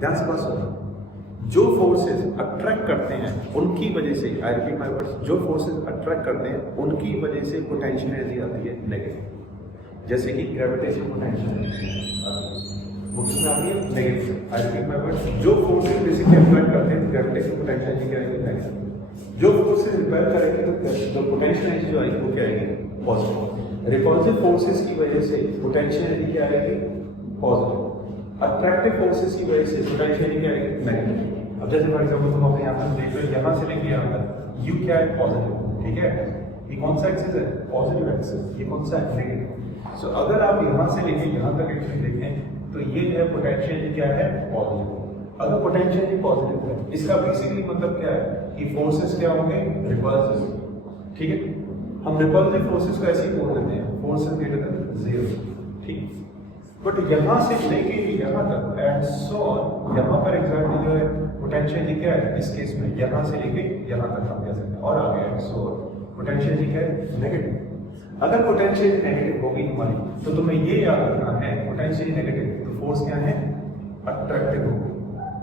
ध्यान से बात सुनो, जो फोर्सेस अट्रैक्ट करते हैं उनकी वजह से, आई रिपीट माय वर्ड्स, जो फोर्सेस अट्रैक्ट करते हैं उनकी वजह से पोटेंशियल एनर्जी आती है नेगेटिव। जैसे कि ग्रेविटेशन पोटेंशियल वो किसमें आती है? Negative. I repeat my words, जो फोर्सेस बेसिकली अट्रैक्ट करते हैं ग्रेविटेशन पोटेंशियल एनर्जी क्या आएगी? नेगेटिव। जो फोर्सेस रिपेल करेंगे तो पोटेंशियल एनर्जी जो आएगी वो क्या आएगी? पॉजिटिव। रिपल्सिव फोर्सेस की वजह से पोटेंशियल एनर्जी क्या आएगी? पॉजिटिव। अट्रैक्टिव फोर्सेस की वजह से पोटेंशियल एनर्जी क्या आएगी? नेगेटिव। अब जैसे फॉर एग्जांपल तुम अपने यहाँ पर देख रहे हो, यहाँ से लेके यहाँ तक यू क्या है? पॉजिटिव, ठीक है? ये कौन सा एक्सिस है? Positive axis. ये कौन सा है? नेगेटिव। सो अगर आप यहाँ से लेके यहाँ तक एक्चुअली देखें तो ये जो है पोटेंशियल क्या है? पॉजिटिव। अगर पोटेंशियल पॉजिटिव है, इसका बेसिकली मतलब क्या है कि फोर्सेस क्या होंगे? रिपल्सिव, ठीक है? हम रिपल्सिव फोर्सेस को ऐसे ही बोल देते हैं, फोर्सेस ग्रेटर देन जीरो, ठीक? बट यहाँ से लेके यहाँ तक एंड सो ऑन, यहाँ पर एग्जैक्टली जो है पोटेंशियल क्या है? इस केस में यहाँ से लेके यहाँ तक हम कह सकते हैं, और आगे एंड सो ऑन पोटेंशियल क्या है? नेगेटिव। अगर पोटेंशियल नेगेटिव होगी हमारी तो तुम्हें ये याद रखना है, पोटेंशियल नेगेटिव तो फोर्स क्या है? अट्रैक्टिव होगी।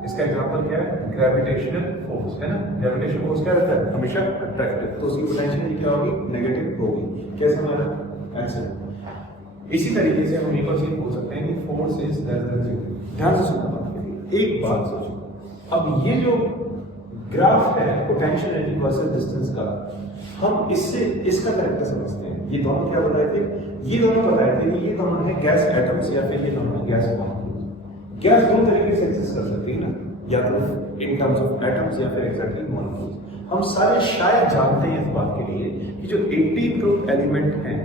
इसका एग्जांपल क्या है? ग्रेविटेशनल फोर्स, है ना? ग्रेविटेशनल फोर्स क्या रहता है? हमेशा अट्रैक्टिव, तो उसकी पोटेंशियल क्या होगी? नेगेटिव होगी। कैसे हमारा आंसर? इसी तरीके से हम एक और चीज बोल सकते हैं कि force is less than zero. ध्यान से सुनना बात, एक बात सोचो, अब ये जो ग्राफ है पोटेंशियल एनर्जी वर्सेस डिस्टेंस का, हम इससे इसका कैरेक्टर समझते हैं। ये दोनों क्या बताए थे? ये दोनों बताए थे कि ये दोनों है गैस एटम्स या फिर ये दोनों है गैस मॉलिक्यूल्स। गैस दो तरीके से एग्जिस्ट कर सकती है ना, या तो इन टर्म्स ऑफ एटम्स या फिर एग्जैक्टली मॉलिक्यूल्स। हम सारे शायद जानते हैं इस बात के लिए कि जो 18 ग्रुप एलिमेंट हैं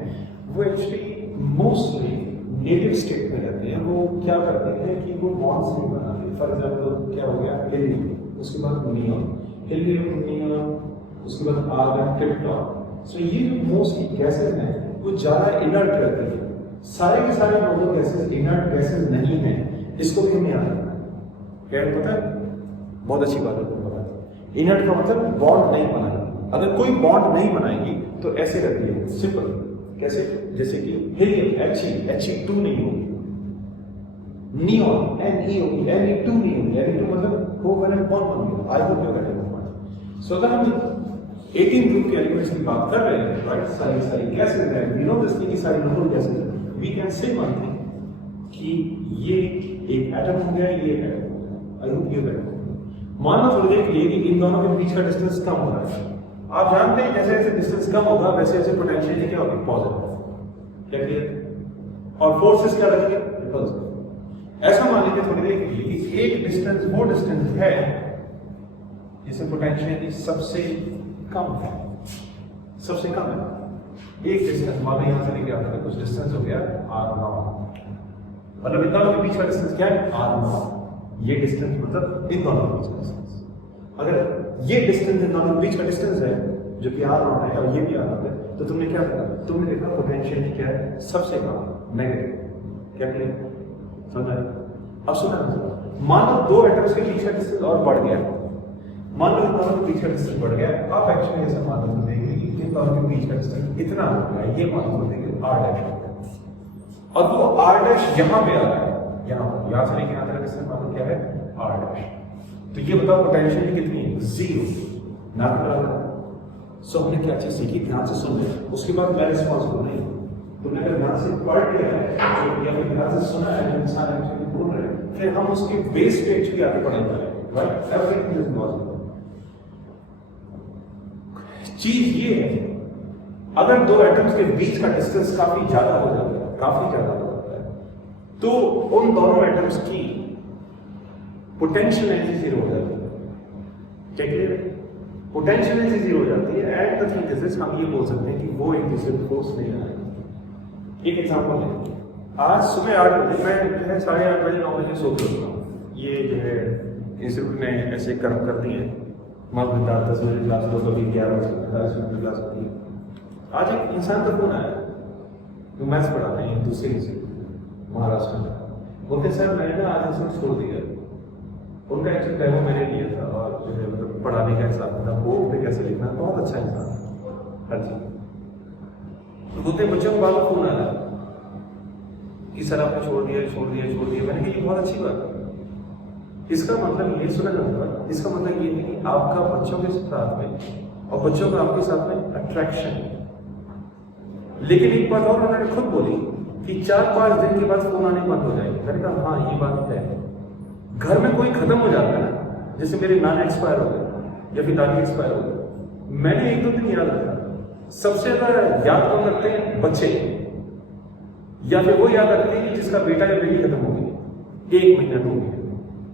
वो एक्चुअली मोस्टली नेटिव स्टेट में रहते हैं। वो क्या करते हैं कि वो बॉन्ड्स नहीं बनाते। फॉर एग्जाम्पल क्या हो गया? हीलियम, उसके बाद नियॉन, हीलियम, नियॉन, उसके बाद आर्गन, क्रिप्टॉन। सो ये जो मोस्टली गैसेस हैं वो ज्यादा इनर्ट रहते हैं। सारे के सारे नोबल गैसेस इनर्ट गैसेस नहीं हैं, इसको भी हमें याद रखना है। क्या पता है? बहुत अच्छी बात है तुमको पता है। इनर्ट का मतलब बॉन्ड नहीं बनाएगी। अगर कोई बॉन्ड नहीं बनाएगी तो ऐसे रहती है, सिंपल। कैसे? जैसे कि हीलियम He2 नहीं होगी, नियॉन Ne होगी, Ne2 नहीं होगी। Ne2 मतलब कोवैलेंट बॉन्ड बन गया। I hope you get it. So अगर हम 18 ग्रुप के एलिमेंट्स की बात कर रहे हैं, राइट, सारी गैसेस हैं, वी नो दिस कि सारी नोबल गैसेस हैं, we can say one thing कि ये एक एटम हो गया, ये एटम हो गया। I hope you get it. मान लो थोड़ी देर के लिए कि इन दोनों के बीच का डिस्टेंस कम हो रहा है। आप जानते हैं जैसे जैसे डिस्टेंस कम होगा वैसे वैसे पोटेंशियल क्या होगी? पॉजिटिव। क्या क्लियर? और फोर्सेस क्या लगेंगे? रिपल्सिव। ऐसा मान लीजिए थोड़ी देर के लिए कि एक डिस्टेंस वो डिस्टेंस है जिसे पोटेंशियल सबसे कम है, सबसे कम है। एक डिस्टेंस मान लो यहाँ से लेके आता है, कुछ डिस्टेंस हो गया r0, मतलब इन दोनों के बीच का डिस्टेंस क्या है? r0। ये डिस्टेंस मतलब इन दोनों के बीच का डिस्टेंस। अगर ये डिस्टेंस इन दोनों के बीच का डिस्टेंस है जो कि r0 है और ये भी r0 है, तो तुमने क्या देखा? तुमने देखा पोटेंशियल क्या है? सबसे कम, नेगेटिव। क्या क्लियर? समझ आया? अब सुना, मान लो दो एटम्स के बीच का डिस्टेंस और बढ़ गया। मान लो इन दोनों के बीच का डिस्टेंस बढ़ गया। आप एक्चुअली ऐसा मान लो देंगे कि इन दोनों के बीच का डिस्टेंस इतना हो गया, ये मान लो देंगे r', और वो r' यहाँ पे आ रहा है, यहाँ से लेके यहाँ तक डिस्टेंस मान लो क्या है? r'। तो ये बताओ पोटेंशियल कितनी है? जीरो। ना बराबर। सो हमने क्या चीज सीखी? ध्यान से सुन ले, उसके बाद मैं रिस्पॉन्सिबल नहीं। तुमने अगर ध्यान से पढ़ लिया है या फिर ध्यान से सुना है जो इंसान एक्चुअली बोल रहे हैं, फिर हम उसके बेस पे एक्चुअली आगे बढ़ेंगे, राइट? Everything is possible. चीज ये है, अगर दो एटम्स के बीच का डिस्टेंस काफी ज्यादा हो जाता है, काफी ज्यादा हो जाता है, तो उन दोनों एटम्स की पोटेंशियल एनर्जी जीरो हो जाती है। क्या क्लियर है? पोटेंशियल एनर्जी जीरो हो जाती है and the thing is this, हम ये बोल सकते हैं कि वो एक दूसरे को फोर्स नहीं लगाएंगे। एक एग्जांपल है, आज सुबह 8 बजे मैं जो है 8:30 बजे 9 बजे सो के उठता हूँ। ये जो है इंस्टीट्यूट ने ऐसे कर्म कर दिए हैं, मालूम 10 बजे क्लास लो, कभी 11 बजे 10 मिनट क्लास होती है। आज एक इंसान का फोन आया जो मैथ्स पढ़ाते हैं दूसरे इंस्टीट्यूट महाराष्ट्र में, बोलते सर मैंने ना आज इंस्टीट्यूट छोड़ दिया। उनका एक्चुअली डेमो मैंने लिया था और जो है मतलब पढ़ाने का हिसाब था, बोर्ड पे कैसे लिखना, बहुत अच्छा इंसान हर चीज। तो बोलते बच्चों को बाद फोन आया कि सर आपने छोड़ दिया। मैंने कहा ये बहुत अच्छी बात है, इसका मतलब ये सुना जाता, इसका मतलब ये है कि आपका बच्चों के साथ में और बच्चों का आपके साथ में अट्रैक्शन। लेकिन एक बात और उन्होंने खुद बोली कि 4-5 दिन के बाद फोन आने बंद हो जाएगी। मैंने कहा हाँ ये बात है। घर में कोई खत्म हो जाता है, जैसे मेरे नाना एक्सपायर हो गए या फिर दादी एक्सपायर हो गए, मैंने 1-2 दिन याद रखा। सबसे ज्यादा याद कौन रखते हैं? बच्चे, या फिर वो याद रखते हैं कि जिसका बेटा या बेटी खत्म हो गई 1 महीना 2 महीने।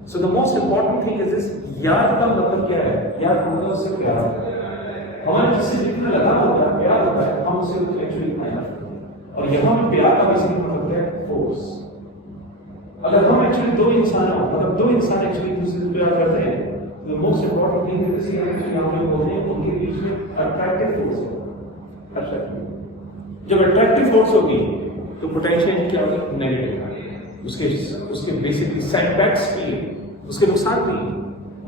सो the most important thing is this, याद का मतलब क्या है? याद मतलब उससे प्यार होता है। हमारे जिससे जितना लगाव होता है, प्यार होता है, हम उसे एक्चुअली इतना याद करते हैं। और यहाँ पे प्यार का बेसिक मतलब क्या है? फोर्स। अगर हम एक्चुअली 2 इंसान हो, मतलब 2 इंसान एक्चुअली एक दूसरे से प्यार करते हैं, the most important thing is this, हम लोग बोलते हैं उनके बीच में अट्रैक्टिव फोर्स है। जब अट्रैक्टिव फोर्स होगी तो पोटेंशियल क्या होगी? नेगेटिव। उसके बेसिकली सेटबैक्स भी, उसके नुकसान भी।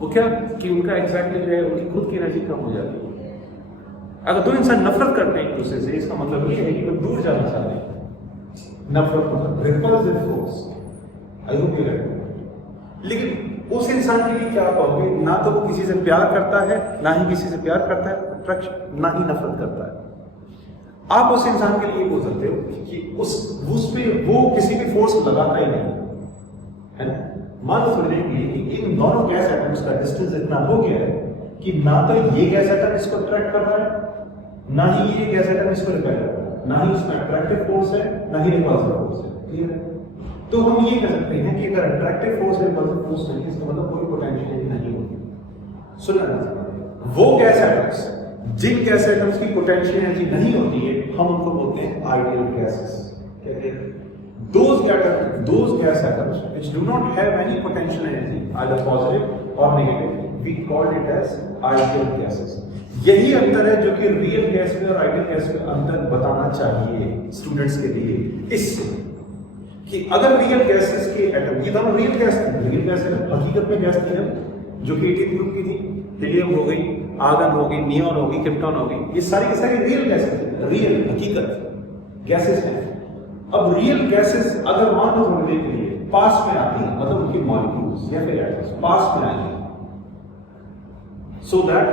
वो क्या कि उनका एग्जैक्टली जो है उनकी खुद की एनर्जी कम हो जाती है। अगर 2 इंसान नफरत करते हैं एक दूसरे से, इसका मतलब ये है कि वो दूर जाना चाहते हैं। नफरत मतलब repulsive force. I hope you right. लेकिन उस इंसान के लिए क्या कहोगे? ना तो वो किसी से प्यार करता है, ना ही किसी से प्यार करता है अट्रैक्शन, ना ही नफरत करता है। आप उस इंसान के लिए बोल सकते हो कि उस पे वो किसी भी फोर्स लगाता ही नहीं है ना। मान लो थोड़ी देर के लिए कि इन दोनों गैस एटम्स का डिस्टेंस इतना हो गया है कि ना तो ये गैस एटम इसको अट्रैक्ट कर रहा है, ना ही ये गैस एटम इसको रिपेल कर रहा है, ना ही उसमें अट्रैक्टिव फोर्स है, ना ही रिपल्सिव फोर्स है। क्लियर है? तो हम ये कह सकते हैं कि अगर अट्रैक्टिव फोर्स है, रिपल्सिव फोर्स नहीं, इसका मतलब कोई पोटेंशियल नहीं होगी। सुनना, वो गैस एटम्स जिन गैस एटम्स की पोटेंशियल एनर्जी नहीं होती है, हम उनको बोलते हैं आइडियल गैसेस। क्या कहते हैं? those gas atoms which do not have any potential energy, either positive or negative, we called it as ideal gases. यही अंतर है जो कि रियल गैस में और आइडियल गैस में अंतर बताना चाहिए स्टूडेंट्स के लिए, इससे कि अगर रियल गैसेस के एटम, ये दोनों रियल गैस थे, रियल गैस हकीकत में गैस थी जो कि 18 ग्रुप की थी, हीलियम हो गई, आर्गन हो गई, नियॉन हो गई, क्रिप्टॉन हो गई, ये सारी के सारी रियल गैसेस थे, रियल हकीकत गैसेस हैं। अब रियल गैसेस अगर मान लो थोड़ी देर के लिए पास में आती है, मतलब उनकी मॉलिक्यूल्स या फिर एटम्स पास में आएंगे, सो दैट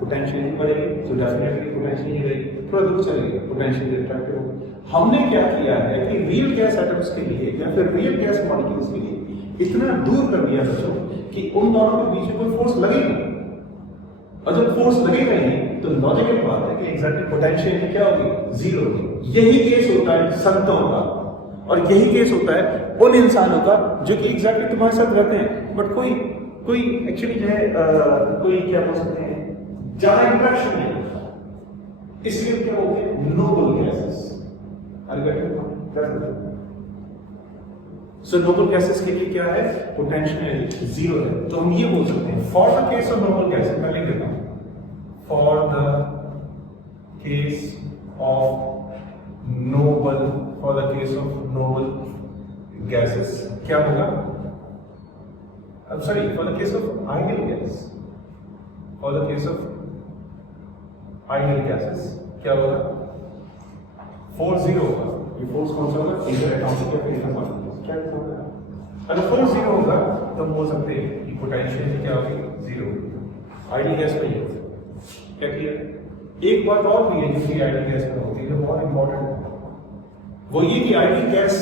पोटेंशियल नहीं बढ़ेगी, सो डेफिनेटली पोटेंशियल नहीं रहेगी, थोड़ा दूर चलेगी, पोटेंशियल रिट्रैक्ट होगी। हमने क्या किया है कि रियल गैस एटम्स के लिए या फिर रियल गैस मॉलिक्यूल्स के लिए इतना दूर कर दिया बच्चों कि उन दोनों के बीच में कोई फोर्स लगेगा, और जब फोर्स लगेगा ही नहीं तो लॉजिकल बात है कि एग्जैक्टली पोटेंशियल क्या होगी? 0 होगी। यही केस होता है संतों का, और यही केस होता है उन इंसानों का जो कि एग्जैक्टली तुम्हारे साथ रहते हैं, बट कोई एक्चुअली जो है कोई क्या बोल सकते हैं, ज्यादा इंटरेक्शन नहीं होता, इसलिए क्या बोलते हैं? Noble gases. So noble gases के लिए क्या है? पोटेंशियल 0 है। तो हम ये बोल सकते हैं for the case of noble gases, मैं लिख देता हूं, for the case of noble gases क्या होगा? Sorry, for the case of ideal gas, for the case of ideal gases क्या होगा? फोर्स 0 होगा। ये फोर्स कौन सा होगा? इधर एटॉमिक या फिर इधर मॉलिक्यूल। अगर फोर्स 0 होगा तो हम बोल सकते हैं कि पोटेंशियल क्या होगी? 0 होगी। आइडियल गैस में ये होता है। क्या क्लियर? एक बात और भी है जो कि आइडियल गैस में होती है, जो बहुत इंपॉर्टेंट है, वो ये कि आइडियल गैस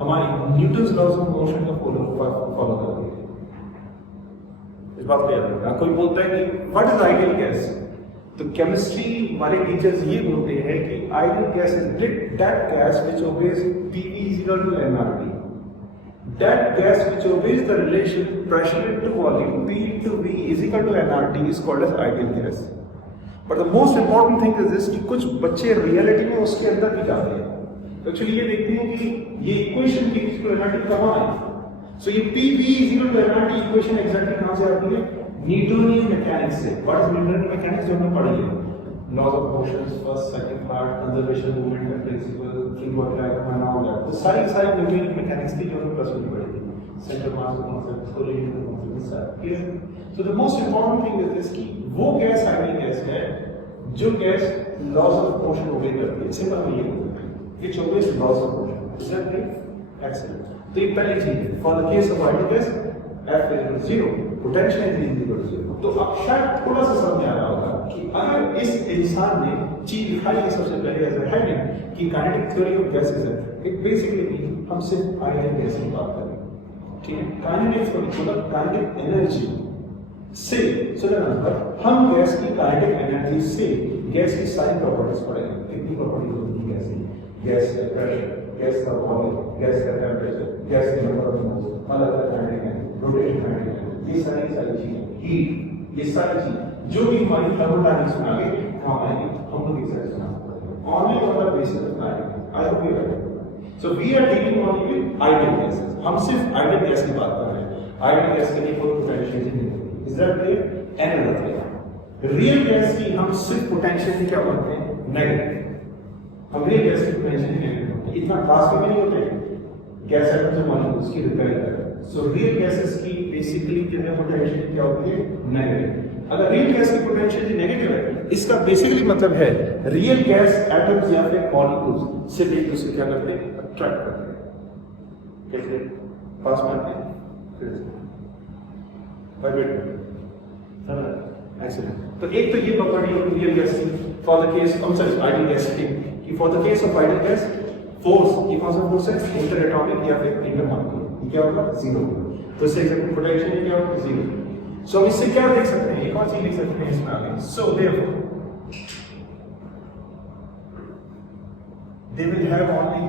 हमारी न्यूटन्स लॉज ऑफ मोशन को फॉलो करती है। इस बात को याद रखना। कोई बोलता है कि व्हाट इज आइडियल गैस, तो केमिस्ट्री वाले टीचर्स ये बोलते हैं कि ideal gas is that gas which obeys PV is equal to nRT. That gas which obeys the relation pressure into volume P into V is equal to nRT is called as ideal gas. But the most important thing is this कि कुछ बच्चे reality में उसके अंदर भी जाते हैं, तो एक्चुअली ये देखते हैं कि ये equation P is equal to nRT कहाँ है। सो ये PV is equal to nRT equation exactly कहाँ से आती है? न्यूटोनियन मैकेनिक्स से। व्हाट इज न्यूटोनियन मैकेनिक्स जो हमने पढ़ी है? Laws of motions, first, second part, conservation movement का principle, free body diagram and all that. तो सारी न्यूटोनियन मैकेनिक्स की जो हमने प्लस में पढ़ी थी, centre mass concept, collision concept, सारी। So the most important thing is this कि वो गैस आइडियल गैस है जो गैस लॉज ऑफ मोशन ओबे करती है। सिंपल ये it's obeys laws of motion. Is that right? Excellent. तो ये पहली चीज है for the case of ideal gas F is equal zero, potential energy is equal to zero. तो अब शायद थोड़ा सा समझ आ रहा होगा कि अगर इस इंसान ने चीज दिखाई है सबसे पहले एज अ हेडिंग कि काइनेटिक थ्योरी ऑफ गैसेस है, इट बेसिकली मीन हम सिर्फ आइडियल गैस की बात करें, ठीक है। काइनेटिक थ्योरी मतलब काइनेटिक एनर्जी से, सुनो ना, हम गैस की काइनेटिक एनर्जी से गैस की सारी प्रॉपर्टीज पढ़ेंगे। कितनी प्रॉपर्टीज होती है गैस की? गैस का प्रेशर, गैस का वॉल्यूम, गैस का टेंपरेचर, गैस के नंबर ऑफ मोल्स, अलग-अलग kinetic energy, rotation kinetic energy, ये सारी चीजें, हीट, ये सारी चीजें जो भी हमारी थर्मोडायनामिक्स में आगे काम आएंगी, हम लोग ये सारी सुना only on the basis of kinetic. I hope you right. So we are dealing only with ideal gases, हम सिर्फ आइडियल गैस की बात कर रहे हैं। आइडियल गैस के लिए कोई पोटेंशियल नहीं है। Is that clear? Another thing. Real gas की हम सिर्फ पोटेंशियल क्या बोलते हैं? नेगेटिव। हम रियल गैस की पोटेंशियल नेगेटिव, इतना खास भी नहीं होते। गैस एटम जो मॉलिक्यूल्स की रिपेयर करते हैं। सो रियल गैसेस की बेसिकली जो है पोटेंशियल क्या होती है? नेगेटिव। अगर रियल गैस की पोटेंशियल नेगेटिव है, इसका बेसिकली मतलब है रियल गैस एटम्स या फिर मॉलिक्यूल्स सिर्फ एक दूसरे क्या करते हैं? अट्रैक्ट करते हैं। कैसे? पास में आते हैं, Excellent. तो एक तो ये property of real gas for the case of sorry ideal gas की for the case of ideal gas force ये कौन सा फोर्स है? इंटर एटॉमिक या फिर इंटर मॉलिक्यूलर। ये क्या होगा? जीरो होगा। तो इससे एग्जांपल पोटेंशियल क्या होगा? जीरो। सो हम इससे क्या देख सकते हैं? एक और चीज लिख सकते हैं इसमें आगे। So therefore they will have only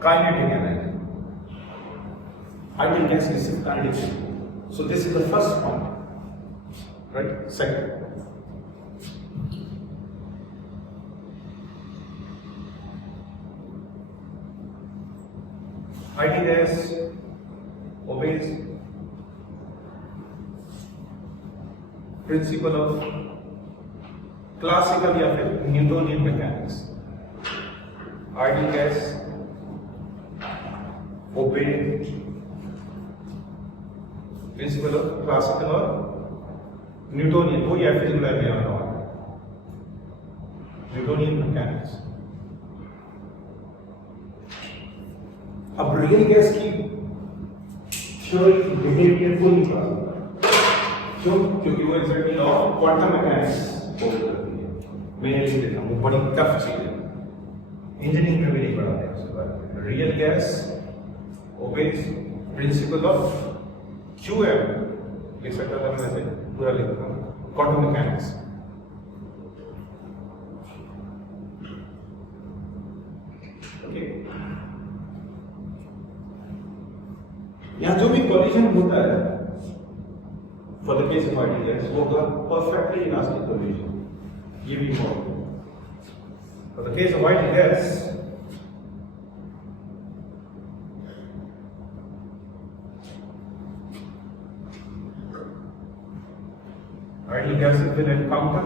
kinetic energy. Ideal gas is kinetic energy. So this is the first point, right? Second, ideal gas obeys principle of classical या फिर न्यूटोनियन मैकेनिक्स। आइडियल गैस ओबे principle of classical और Newtonian, वो या physical है Newtonian mechanics. अब real gas की theory behaviour को नहीं पता क्यों? क्योंकि वो exactly law of quantum mechanics follow करती है। मैंने लिख देता हूँ, बड़ी टफ चीज है, इंजीनियरिंग में भी नहीं पढ़ाते हैं उसके बारे में। Real gas obeys principle of QM लिख सकता था मैं, ऐसे पूरा लिख देता हूँ, क्वांटम मैकेनिक्स। ओके, यहाँ जो भी कोलिजन होता है for the case of ideal gas वो होगा परफेक्टली इलास्टिक कोलिजन। ये भी important for the case of ideal gas. Ideal gases will encounter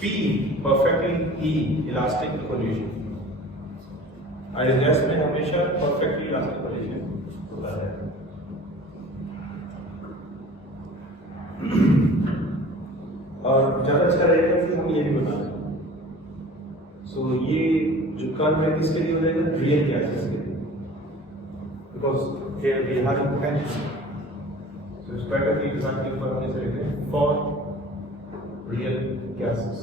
P perfectly elastic collision। Ideal gas में हमेशा perfectly elastic collision होता है। और ज्यादा अच्छा रहेगा कि हम ये भी बता दें। सो ये जो कर्व है किसके लिए हो जाएगा? रियल गैसेस के लिए, because here we have potential। So it's better कि एग्जाम्पल पर अपने से लिखते हैं for real gases।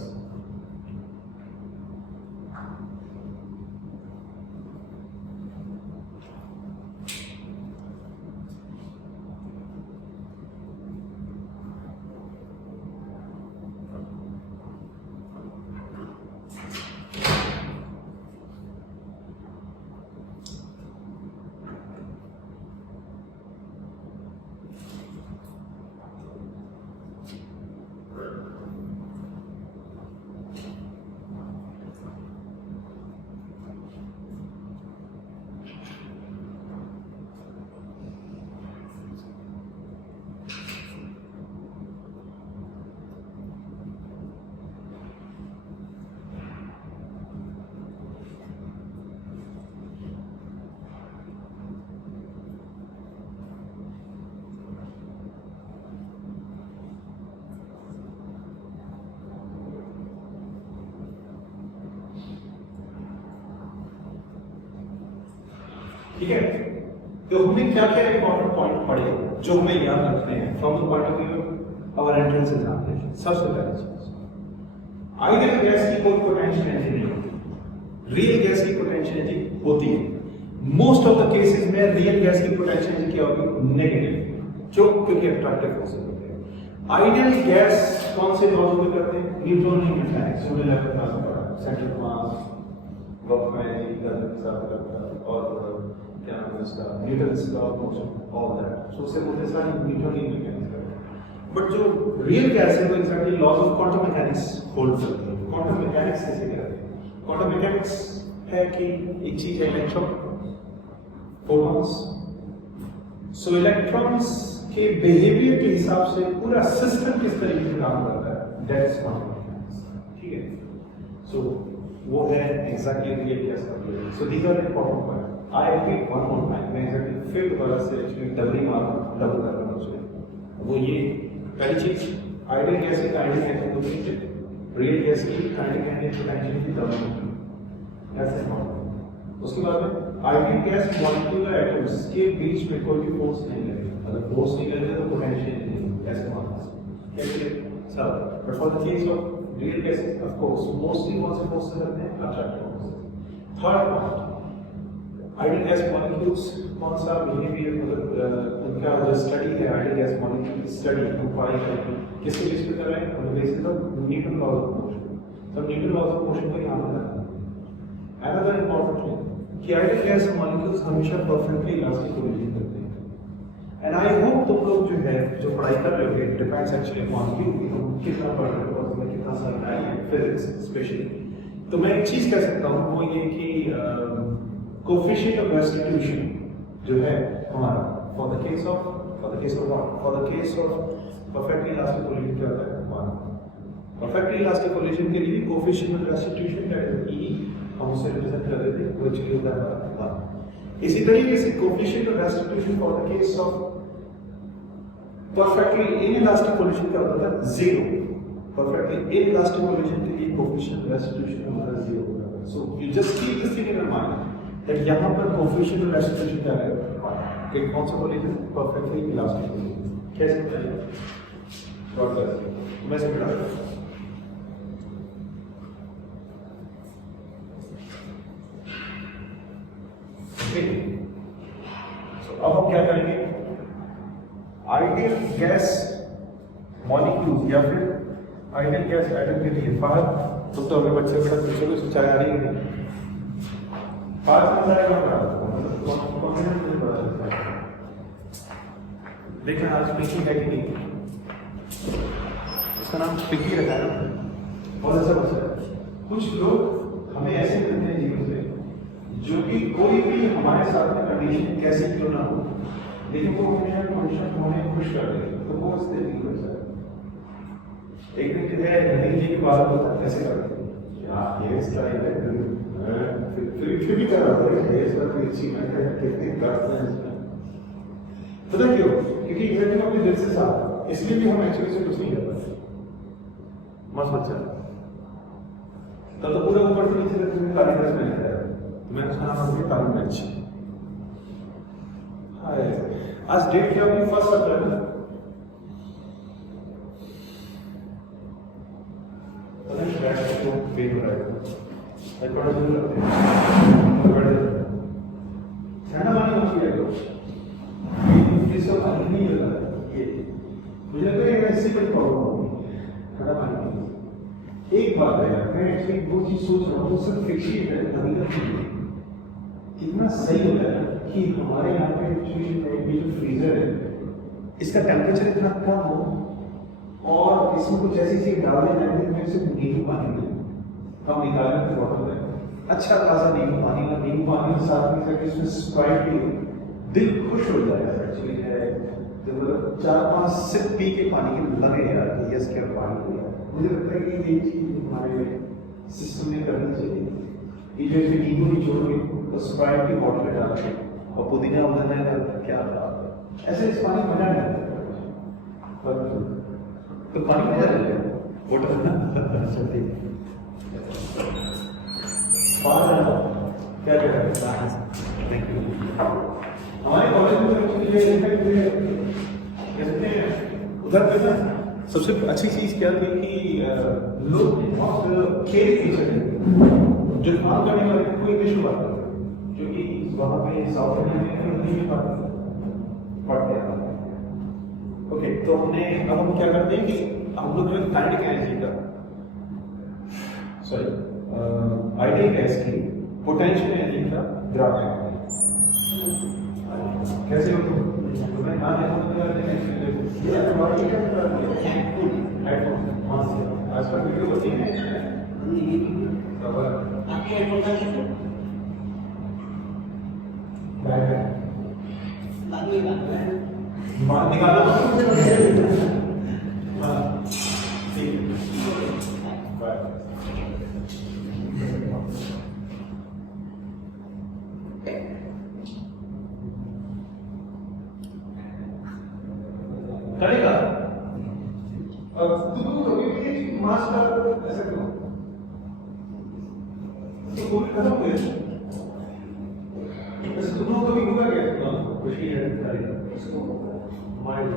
ठीक है, तो हमने क्या क्या इंपॉर्टेंट पॉइंट पढ़े जो हमें याद रखने हैं from the point of view our entrance examination. सबसे पहली चीज, आइडियल गैस की कोई पोटेंशियल एनर्जी नहीं होती, रियल गैस की पोटेंशियल एनर्जी होती है। मोस्ट ऑफ द केसेस में रियल गैस की पोटेंशियल एनर्जी क्या होगी? नेगेटिव। क्यों? क्योंकि अट्रैक्टिव फोर्सेस होते हैं। आइडियल गैस कौन से लॉज में करते हैं? न्यूटोनियन मैकेनिक्स, हमने लेवल क्लास में पढ़ा, सेंटर ऑफ मास, गॉस-मैजिक का हिसाब करता है, और क्या नाम है इसका, Newton's law of motion, all that. So उससे बोलते सारी न्यूटोनियन मैकेनिक्स करते हैं। बट जो रियल गैस है वो actually laws of quantum mechanics hold करती है। क्वांटम मैकेनिक्स कैसे करते हैं? क्वांटम मैकेनिक्स है कि एक चीज है इलेक्ट्रॉन, फोटॉन्स। सो इलेक्ट्रॉन्स के बिहेवियर के हिसाब से पूरा सिस्टम किस तरीके से काम करता है, दैट इज क्वांटम मैकेनिक्स। ठीक है, सो वो है एग्जैक्टली रियल गैस का behaviour. So these are important point. I repeat one more time, मैं एग्जैक्टली फिफ्थ वाला से एक्चुअली डबल मार्क डबल कर रहा हूं उसको। वो ये पहली चीज, आइडियल गैस की काइनेटिक एनर्जी, रियल गैस की काइनेटिक एनर्जी की डबल होगी, दैट्स इंपॉर्टेंट। उसके बाद में आइडियल गैस मॉलिक्यूलर एटम्स के बीच में कोई भी फोर्स नहीं लगेगा। अगर फोर्स नहीं लगेगा तो पोटेंशियल नहीं, ऐसे मानना है। कैसे sir? But for the case of real gases of course mostly कौन से फोर्स लगते हैं? Attractive forces. Third point, ideal gas molecules कौन सा बिहेवियर, मतलब उनका जो स्टडी है आइडियल गैस मॉलिक्यूल की स्टडी इंक्वायरी करें, किसके बेस पे कर रहे हैं? On the basis of Newton laws of motion. तो न्यूटन लॉज ऑफ मोशन को यहां पर रखना है। अनदर इंपॉर्टेंट थिंग कि आइडियल गैस मॉलिक्यूल्स हमेशा परफेक्टली इलास्टिक कोलिजन करते हैं। एंड आई होप तुम लोग जो है जो पढ़ाई कर रहे हो, डिपेंड्स एक्चुअली अपॉन यू कि तुम कितना पढ़ रहे हो और तुम्हें कितना समझ आई है फिजिक्स स्पेशली। तो मैं एक चीज कह सकता हूं, वो ये कि कोएफिशिएंट ऑफ रेस्टिट्यूशन जो है हमारा for the case of perfectly elastic collision क्या होता है? हमारा परफेक्टली इलास्टिक कोलिजन के लिए coefficient of restitution that is E, हम उसे रिप्रेजेंट कर देते हैं, व्हिच गिव दैट। इसी तरीके से coefficient of restitution for the case of perfectly inelastic collision क्या होता है? जीरो। परफेक्टली इनइलास्टिक कोलिजन के लिए कोएफिशिएंट ऑफ रेस्टिट्यूशन हमारा जीरो होता है। So you just keep this thing in your mind that यहां पर कोएफिशिएंट ऑफ रेस्टिट्यूशन क्या है? एक कौन सा कोलिजन? Perfectly elastic collision. कैसे बताइए? शॉर्ट कर मैं समझा। अब हम क्या करेंगे? आइडियल गैस मॉलिक्यूल या फिर आइडियल गैस एटम के लिए बाहर, तुम तो अभी बच्चे बड़ा पूछोगे सोचा आ रही है बाहर में जाएगा देखना आज पिकी है कि नहीं, उसका नाम पिकी रखा है ना, बहुत अच्छा बच्चा है। कुछ लोग हमें ऐसे मिलते हैं जीवन से जो कि कोई भी हमारे साथ में कंडीशन कैसी क्यों ना हो, लेकिन वो हमेशा हमें खुश कर देंगे। तो वो इस तरीके की वजह है। एक दिन जो है नदी जी की बात होता है, कैसे करते हैं क्या ये स्टाइल है, फिर भी कर रहा है ये सब अच्छी मैं कितनी करते हैं इसमें, पता क्यों? क्योंकि एग्जैक्टली अपने दिल से साफ, इसलिए भी हम एक्चुअली से कुछ नहीं कर पाते। मस्त बच्चा तब तो पूरा ऊपर से नीचे तक काली ड्रेस में रहता है, तो मैं उसका नाम रख दिया काली मिर्च। आज डेट क्या होगी? 1 अप्रैल। पता नहीं बैठ तो फेल हो रहा है, बड़ा जरूर लगते हैं ठंडा पानी मत पिया करो, ये सब पानी नहीं लगा ये मुझे लगता है ऐसे कोई प्रॉब्लम होगी ठंडा पानी। एक बात है, मैं एक्चुअली वो चीज सोच रहा हूँ, सिर्फ फिक्सिएट है कितना सही होता है कि हमारे यहाँ पे ये जो फ्रीजर है इसका टेम्परेचर इतना कम हो और इसमें कुछ ऐसी चीज डाल देना है जिसमें सिर्फ नींबू पानी दे, हम निकालने की बॉटल है अच्छा खासा नींबू पानी के साथ में इसमें स्प्राइट भी हो, दिल खुश हो जाएगा एक्चुअली है। जब 4-5 सिप पी के पानी के लगे यार यस क्या पानी हो गया, मुझे लगता है कि ये चीज हमारे सिस्टम में करनी चाहिए। ये जो इसमें नींबू निचोड़ के तो स्प्राइट की बॉटल में डाल के और पुदीना उधर है क्या बात है, ऐसे इस पानी मजा नहीं आता तो पानी मजा नहीं आता बोतल ना चलती बाहर क्या कह रहे हैं? Thank you. हमारे कॉलेज में बच्चों के लिए कहते हैं उधर पे ना सबसे अच्छी चीज क्या थी कि लोग बहुत खेल टीचर जो बात करने वाले कोई इंग्लिश में बात करते, क्योंकि वहाँ पे साउथ इंडिया में हिंदी में बात पढ़ते हैं। ओके, तो अब हम क्या करते हैं कि हम लोग जो काइनेटिक एनर्जी का आइडियल गैस की पोटेंशियल एनर्जी का ग्राफ है। कैसे हो तुम? मैं हाँ ये हमारी आज का वीडियो होती है निकालो। हाँ ठीक करेगा। मास का ऐसा क्यों? तो कोई खत्म हो गया। तुम लोग कभी होगा क्या? खुशी है इसको माइंड।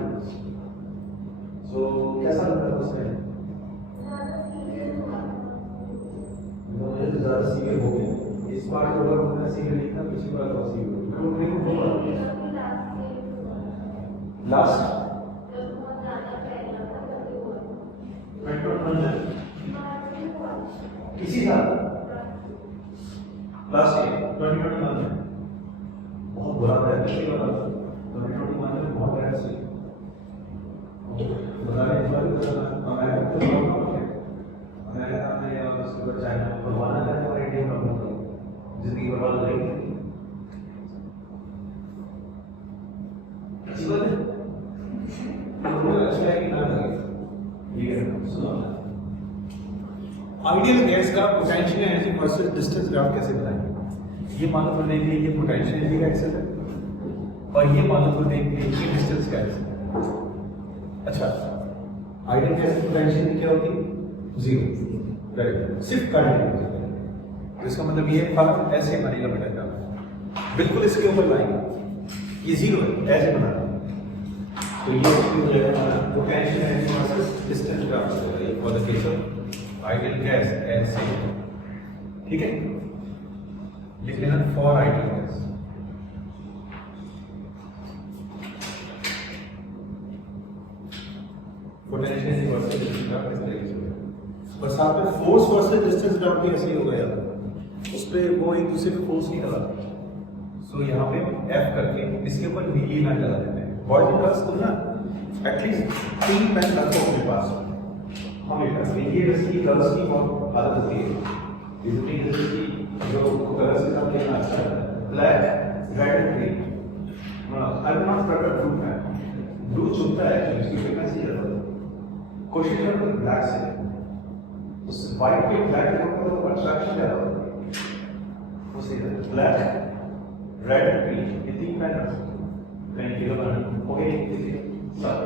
सो कैसा लगता है उसमें? मुझे तो ज़्यादा सीरियल हो गया। इस बार जो अगर मुझे सीरियल नहीं था, पिछली बार तो सीरियल मैं उठने को बोला लास्ट इसी साल लास्ट ईयर 2021 में बहुत बुरा था। 2021 में बहुत बड़ा सी बताने इस बार अमेरिका तो बहुत है। अमेरिका में और उसके बाद चाइना में भगवान का और इंडिया में बहुत जिंदगी बर्बाद हो गई। अच्छी बात है। अच्छा है कि ना लगे ये सुनो। आइडियल गैस का potential energy versus distance graph कैसे बनाएंगे? ये मालूम करने के लिए ये पोटेंशियल एनर्जी का एक्सेल है और ये मालूम करने के लिए ये डिस्टेंस का एक्सेल है। अच्छा, आइडियल गैस की पोटेंशियल एनर्जी क्या होती है? जीरो। राइट, सिर्फ करंट। इसका मतलब ये फर्क ऐसे बनेगा बेटा का बिल्कुल इसके ऊपर लाइन ये जीरो है, ऐसे बनाना। तो ये हो जाएगा हमारा potential energy versus distance graph for the case of ideal gas ऐसे, ठीक है? लिख लेना for ideal gas. Potential energy versus distance graph इस तरीके से। और साथ में फोर्स वर्सेस डिस्टेंस ग्राफ भी ऐसे ही होगा यार। उस पे वो एक दूसरे पे फोर्स नहीं लगा। सो यहाँ पे F करके इसके ऊपर नीली लाइन लगा देते हैं। बॉयज एंड गर्ल्स तुम ना एटलीस्ट 3 पेन रखो अपने पास हमेशा। ये इसकी गर्ल्स की बहुत आदत होती है विजिटिंग की जो कलर्स के साथ खेलना अच्छा है। Black, red and green. I will not prefer blue pen. Blue चुभता है तो इसकी फ्रीक्वेंसी ज़्यादा होती है। कोशिश करो ब्लैक से, उस वाइट पे ब्लैक रखो तो अट्रैक्शन ज़्यादा होती है। उसी ब्लैक, रेड एंड ग्रीन ये 3 पेन रखो कहीं किलो बनाना हो गए सब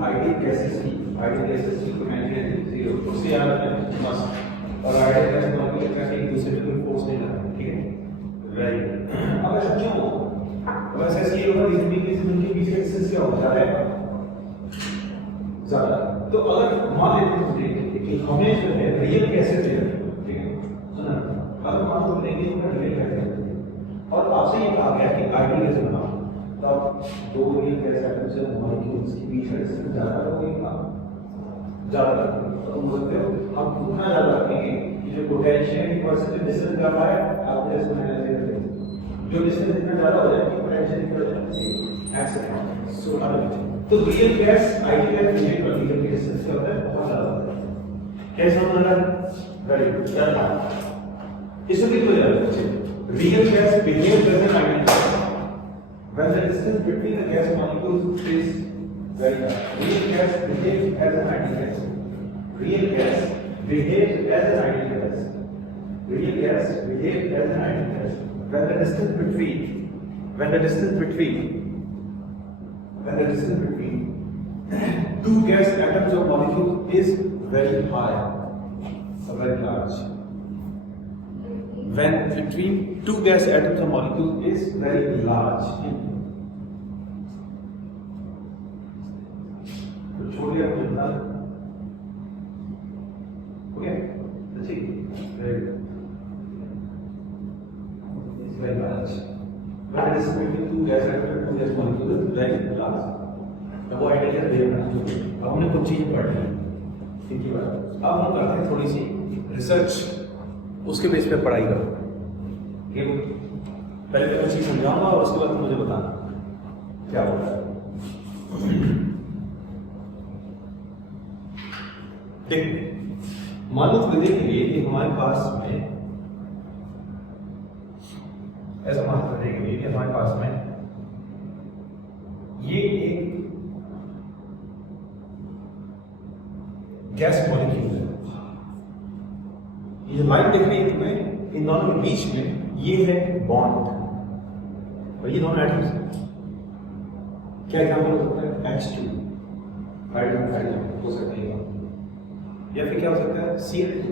आइडियल गैसेस की पोटेंशियल जीरो उससे याद रखना मस्त। और आइडियल गैस नॉर्मली कहते हैं एक दूसरे पे कोई फोर्स नहीं लगा, ठीक है? राइट। अब ऐसा क्यों हो? अब ऐसा इसलिए होगा जिंदगी पीछे डिस्टेंस क्या हो जा रहा है ज़्यादा। तो अगर मान लेते हैं कि हमें जो है रियल गैसेस है, ठीक है? सुना, अगर मान तो लेंगे तो रियल गैसेस और आपसे ये कहा गया कि आइडियल गैस बनाओ, तो आप दो रियल गैस एटम्स से मॉलिक्यूल्स के बीच में डिस्टेंस ज़्यादा होगा, ज़्यादा तो तुम बोलते हो हम उतना ज़्यादा रखेंगे कि जो पोटेंशियल वर्सेस डिस्टेंस ग्राफ है आप जैसे मैंने जो डिस्टेंस इतना ज़्यादा हो जाए कि पोटेंशियल की वजह से एक्सेप्ट सो अलग। तो real gas ideal gas relate कर रियल गैस से होता है बहुत ज़्यादा होता है। कैसे होता है? Very good. चलना इसमें भी तो यार real gas behave as an ideal gas when the distance between the gas molecules is very high. Real gas behaves as an ideal gas. Real gas behaves as an ideal gas. Real gas behaves as an ideal gas. When the distance between when the distance between two gas atoms or molecules is very high or very large. When between two gas atoms or molecules is very large. तो छोड़िए आप चिंता. Okay, let's see. Very good. It's very large. When the distance between two gas atoms or two gas molecules is very large. अब वो idea दे रहा है. अब हमने कुछ चीजें पढ़ ली. ठीक है. अब हम करते हैं थोड़ी सी रिसर्च, उसके बेस पे पढ़ाई करो. ठीक है. पहले मैं चीज समझाऊंगा और उसके बाद मुझे बताना क्या होगा. देखो, मानव विधि के लिए कि हमारे पास में ऐसा मानव विधि के लिए कि हमारे पास में ये एक गैस मॉलिक्यूल है. ये लाइन दिख रही है तुम्हें, इन दोनों के बीच में ये है बॉन्ड और ये दोनों एटम्स हैं. क्या एग्जांपल हो सकता है? H2 हाइड्रोजन हो सकता है, या फिर क्या हो सकता है? Cl2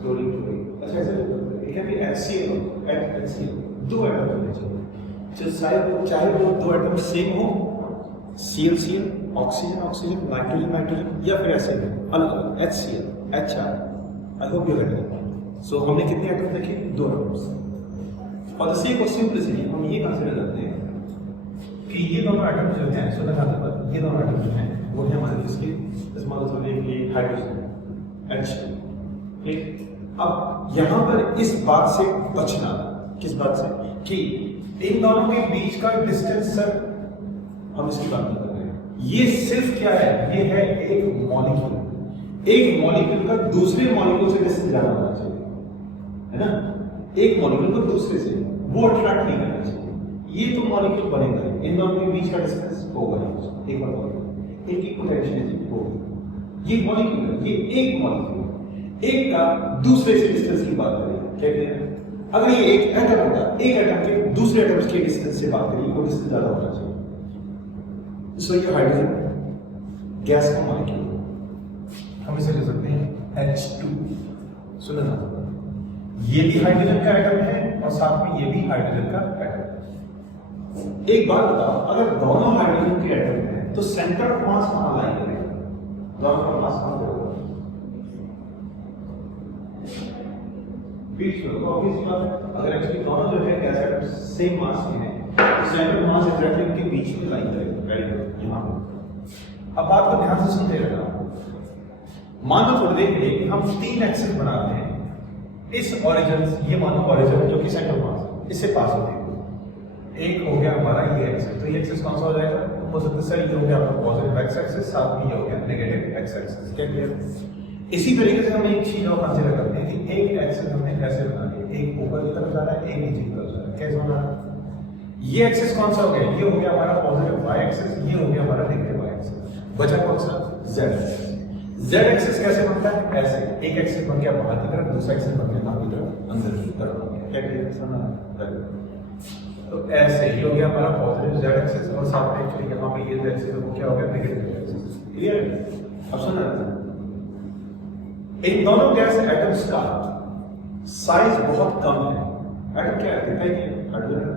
chlorine chlorine. अच्छा ऐसे it can be HCl HCl. दो एटम होने चाहिए, चाहे वो दो एटम सेम हो, Cl oxygen oxygen, nitrogen nitrogen, या फिर ऐसे अलग अलग HCl HR. I hope you get it. So हमने कितने एटम देखे? दो एटम्स. और द सेक ऑफ सिंपलिसिटी हम ये कंसीडर करते हैं कि ये दोनों एटम जो हैं, सुना था पर ये दोनों एटम जो हैं वो है हमारे इसके इस मॉडल से लेके हाइड्रोजन H. ठीक. अब यहाँ पर इस बात से बचना, किस बात से? कि इन दोनों के बीच का डिस्टेंस, सर हम इसकी बात नहीं कर रहे हैं. ये सिर्फ क्या है? ये है एक मॉलिक्यूल. एक मॉलिक्यूल का दूसरे मॉलिक्यूल से डिस्टेंस ज्यादा होना चाहिए, है ना? एक मॉलिक्यूल को दूसरे से वो अट्रैक्ट नहीं करना चाहिए. ये तो मॉलिक्यूल बनेगा, इन दोनों के बीच का डिस्टेंस होगा एक बार इनकी पोटेंशियल होगी. ये मॉलिक्यूल है, ये एक मॉलिक्यूल, एक का दूसरे से डिस्टेंस की बात करें. क्या कहते हैं? अगर ये एक एटम होता, एक एटम के दूसरे एटम के डिस्टेंस से बात करें, वो डिस्टेंस ज्यादा होना चाहिए. सो ये हाइड्रोजन गैस का मॉलिक्यूल, हम इसे ले सकते हैं H2. सुना ना, ये भी हाइड्रोजन का एटम है और साथ में ये भी हाइड्रोजन का एटम है. एक बात बताओ, अगर दोनों हाइड्रोजन के एटम हैं तो सेंटर ऑफ मास कहां लाई करेगा? दोनों का मास कहां होगा? बीच में. ऑब्वियस बात है, अगर एक्चुअली दोनों जो है गैस एटम सेम मास के हैं तो सेंटर ऑफ मास एग्जैक्टली उनके बीच में लाई करेगा. Very good. यहां अब बात को ध्यान से समझे रहना. मानो थोड़ी देर के लिए कि हम तीन एक्सिस बनाते हैं. इस ओरिजिन, ये मानो ओरिजिन जो कि सेंटर मास इससे पास होती है. एक हो गया हमारा ये एक्सिस, तो ये एक्सिस कौन सा हो जाएगा? हो सकता है सर ये हो गया आपका पॉजिटिव एक्स एक्सिस, साथ में ये हो गया नेगेटिव एक्स एक्सिस. क्या क्लियर? इसी तरीके से हम एक चीज और कंसीडर करते हैं कि एक एक्सिस हमने कैसे बना लिया, एक ऊपर की तरफ जा रहा है, एक नीचे की तरफ जा रहा है. कैसे बना? ये एक्सिस कौन सा हो गया? ये हो गया हमारा पॉजिटिव वाई एक्सिस, ये हो गया हमारा नेगेटिव वाई एक्सिस. बचा कौन सा? Z axis. जेड एक्सिस कैसे बनता है? ऐसे एक एक्सिस बन गया बाहर की तरफ, दूसरा एक्सिस बन गया बाहर की तरफ, अंदर की तरफ बन गया. क्या क्लियर? समझना? तो ऐसे ही हो गया हमारा पॉजिटिव जेड एक्सिस और साथ में एक्चुअली यहाँ पे ये एक्सिस है वो क्या हो गया? Negative axis. क्लियर? अब सुनना, इन दोनों गैस एटम्स का साइज बहुत कम है. एटम क्या है? दिखाई नहीं, हाइड्रोजन.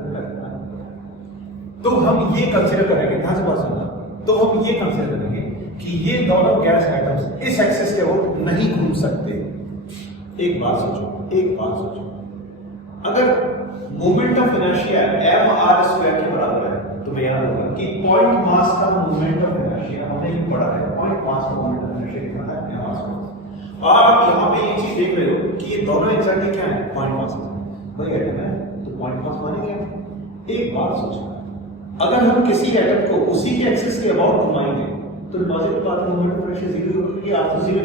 तो हम ये कंसीडर करेंगे, ध्यान से बात सुनना, तो हम ये कंसीडर करेंगे कि ये दोनों गैस एटम्स इस एक्सिस के ओर नहीं घूम सकते. एक बात सोचो, अगर मोमेंट ऑफ इनर्शिया mr² के बराबर है तो मैं यहां लूंगा कि पॉइंट मास का मोमेंट ऑफ इनर्शिया हमने ये पढ़ा है. पॉइंट मास का मोमेंट ऑफ इनर्शिया कितना है? mr². और आप यहां पे ये चीज देख रहे हो कि ये दोनों एग्जैक्टली क्या है? पॉइंट मास वही एटम है, तो पॉइंट मास मानेंगे. एक बात सोचो, अगर हम किसी एटम को उसी के एक्सिस के अबाउट घुमाएंगे तो लॉजिकल बात है मोमेंट ऑफ इनर्शिया जीरो होगी, r तो जीरो.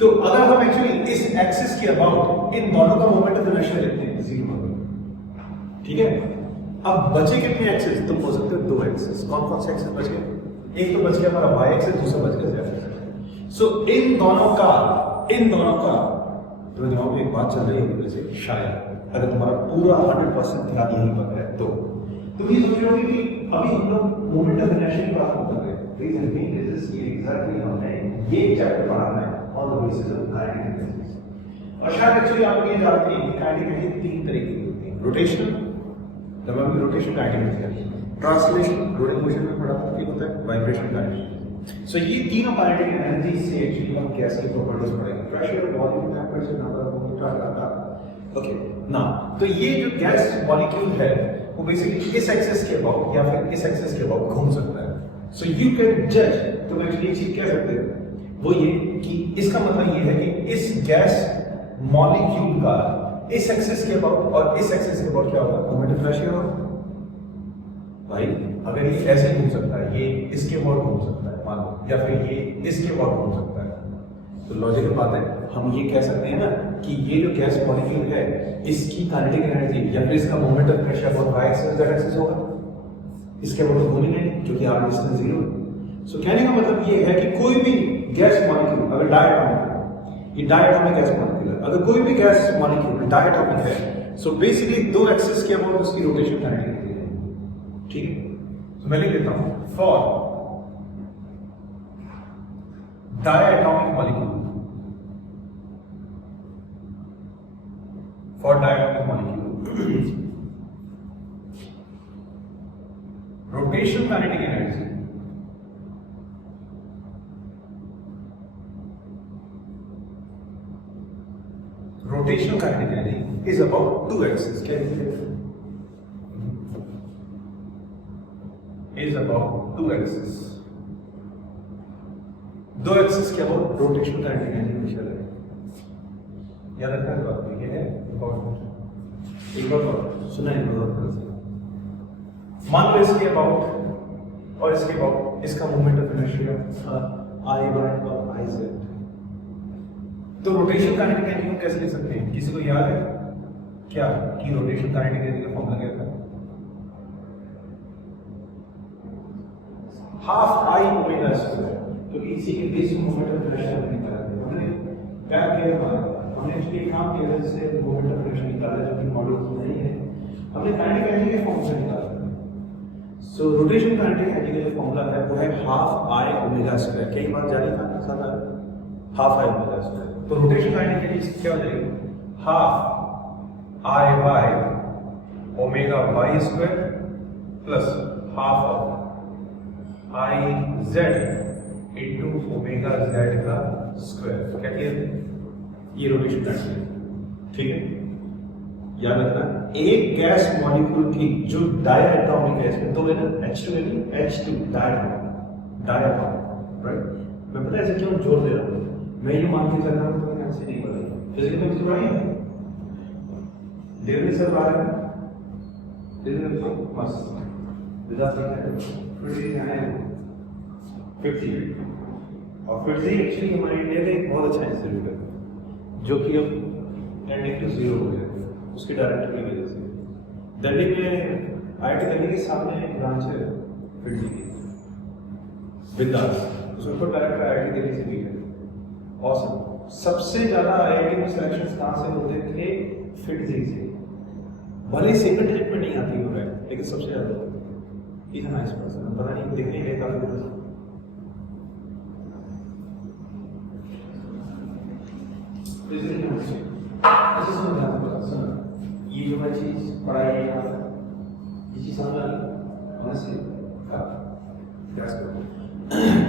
तो अगर हम एक्चुअली इस एक्सिस के अबाउट इन दोनों का मोमेंट ऑफ इनर्शिया लेते हैं, जीरो. ठीक है. अब बचे कितने एक्सिस? तुम बोल सकते हो दो एक्सिस. कौन कौन से एक्सिस बच गए? एक तो बच गया हमारा वाई एक्सिस, दूसरा बच गया जेड एक्सिस. सो इन दोनों का तो यहाँ पे एक बात चल रही है, जैसे शायद अगर तुम्हारा पूरा 100% ध्यान यहीं पर है तो तो ये सोच रहे होंगे कि अभी हम लोग मोमेंट ऑफ इनर्शिया की बात कर रहे हैं। रीजन बीइंग इज ये एग्जैक्टली हमने ये चैप्टर पढ़ाना है on the basis of kinetic energy. और शायद एक्चुअली आप ये जानते हैं कि काइनेटिक एनर्जी तीन तरीके की होती है। रोटेशनल, जब हम rotation kinetic energy, translation rotating motion में पढ़ा एक होता है, वाइब्रेशन काइनेटिक। सो ये तीनों काइनेटिक एनर्जी से एक्चुअली हम गैस की प्रॉपर्टीज पढ़ेंगे, pressure, volume, temperature, number of moment. Okay ना, तो ये जो गैस मॉलिक्यूल है वो बेसिकली इस एक्सिस के अबाउट या फिर इस एक्सिस के अबाउट घूम सकता है। सो यू कैन जज, तो एक्चुअली एक चीज कह सकते हैं वो ये कि इसका मतलब ये है कि इस गैस मॉलिक्यूल का इस एक्सिस के अबाउट और इस एक्सिस के अबाउट क्या होगा, मोमेंट ऑफ इनर्शिया होगा। भाई अगर ये ऐसे घूम सकता है, ये इसके अबाउट घूम सकता है मान लो, या फिर ये इसके अबाउट घूम सकता है, तो लॉजिकल बात है हम ये कह सकते हैं ना कि ये जो गैस मॉलिक्यूल है इसकी काइनेटिक एनर्जी या फिर इसका मोमेंट ऑफ इनर्शिया बहुत हाई एक्सिस दैट एक्सिस होगा, इसके अबाउट तो घूमेंगे नहीं क्योंकि आर डिस्टेंस 0 है। सो कहने का मतलब ये है कि कोई भी गैस मॉलिक्यूल अगर डायटोमिक, ये डायटोमिक गैस मॉलिक्यूल है, अगर कोई भी गैस मॉलिक्यूल डायटोमिक है, सो बेसिकली दो एक्सिस के अबाउट उसकी रोटेशन काइनेटिक एनर्जी है। ठीक है, तो मैं लिख देता हूं for diatomic molecule, for diatomic molecule, rotational kinetic energy is about 2 axis. Is about 2 axis. 2 axis के about rotational kinetic energy हमेशा लगे। याद रखना है बात, ये है इंपॉर्टेंट। एक बार सुना है बहुत से, मान लो इसके अबाउट और इसके अबाउट इसका moment of inertia I by I Z, तो रोटेशन काइनेटिक एनर्जी को कैसे लिख सकते हैं? किसी को याद है क्या कि रोटेशन काइनेटिक एनर्जी का फॉर्मूला क्या था? हाफ आई ओमेगा स्क्वायर, क्योंकि इसी के बेस में मोमेंट ऑफ इनर्शिया निकाला है हमने। क्या किया हमने एक्चुअली काम किया है जिससे मोमेंट ऑफ इनर्शिया निकाला जो कि मॉडल नहीं है, हमने काइनेटिक एनर्जी के फॉर्म से निकाला। सो रोटेशन काइनेटिक एनर्जी का जो फॉर्मूला है वो है हाफ आई ओमेगा स्क्वायर। कई बार जारी था सारा हाफ आई ओमेगा स्क्वायर, तो रोटेशन काइनेटिक एनर्जी क्या हो जाएगी? Half I by omega Y square plus half of I Z into omega Z का स्क्वायर। क्या किया? ये रोटेशन काइनेटिक। ठीक है, याद रखना एक गैस मॉलिक्यूल की जो डायटोमिक है, इसमें दो है ना, H2 H2 डायटोमिक राइट। मैं पता है ऐसे क्यों जोर दे रहा हूँ, मैं ये मान के चल रहा हूँ तो मैंने ऐसे नहीं बोला फिजिकल में तो है डेली सर बाहर डेली तो मस्त विदाउट फिर है 50 और फिर से एक्चुअली हमारे इंडिया का एक बहुत अच्छा इंस्टीट्यूट है जो कि अब टेंडिंग टू 0 हो गया उसके डायरेक्टर की वजह से। दिल्ली में IIT दिल्ली के सामने एक ब्रांच है फिल्ड की विदास, उसमें तो डायरेक्टर IIT दिल्ली से भी है। ऑसम, सबसे ज्यादा IIT में सिलेक्शन कहाँ से होते थे? फिल्ड से। भले सेकंड ट्रिप में नहीं आती हो रहा है लेकिन सबसे ज्यादा इज अ नाइस पर्सन, पता नहीं दिखने के काफी ऐसे सुन ध्यान से बता सुन, ये जो मैं चीज पढ़ाई है यहाँ ये चीज समझ आ गई ऑनेस्टली का गैस को।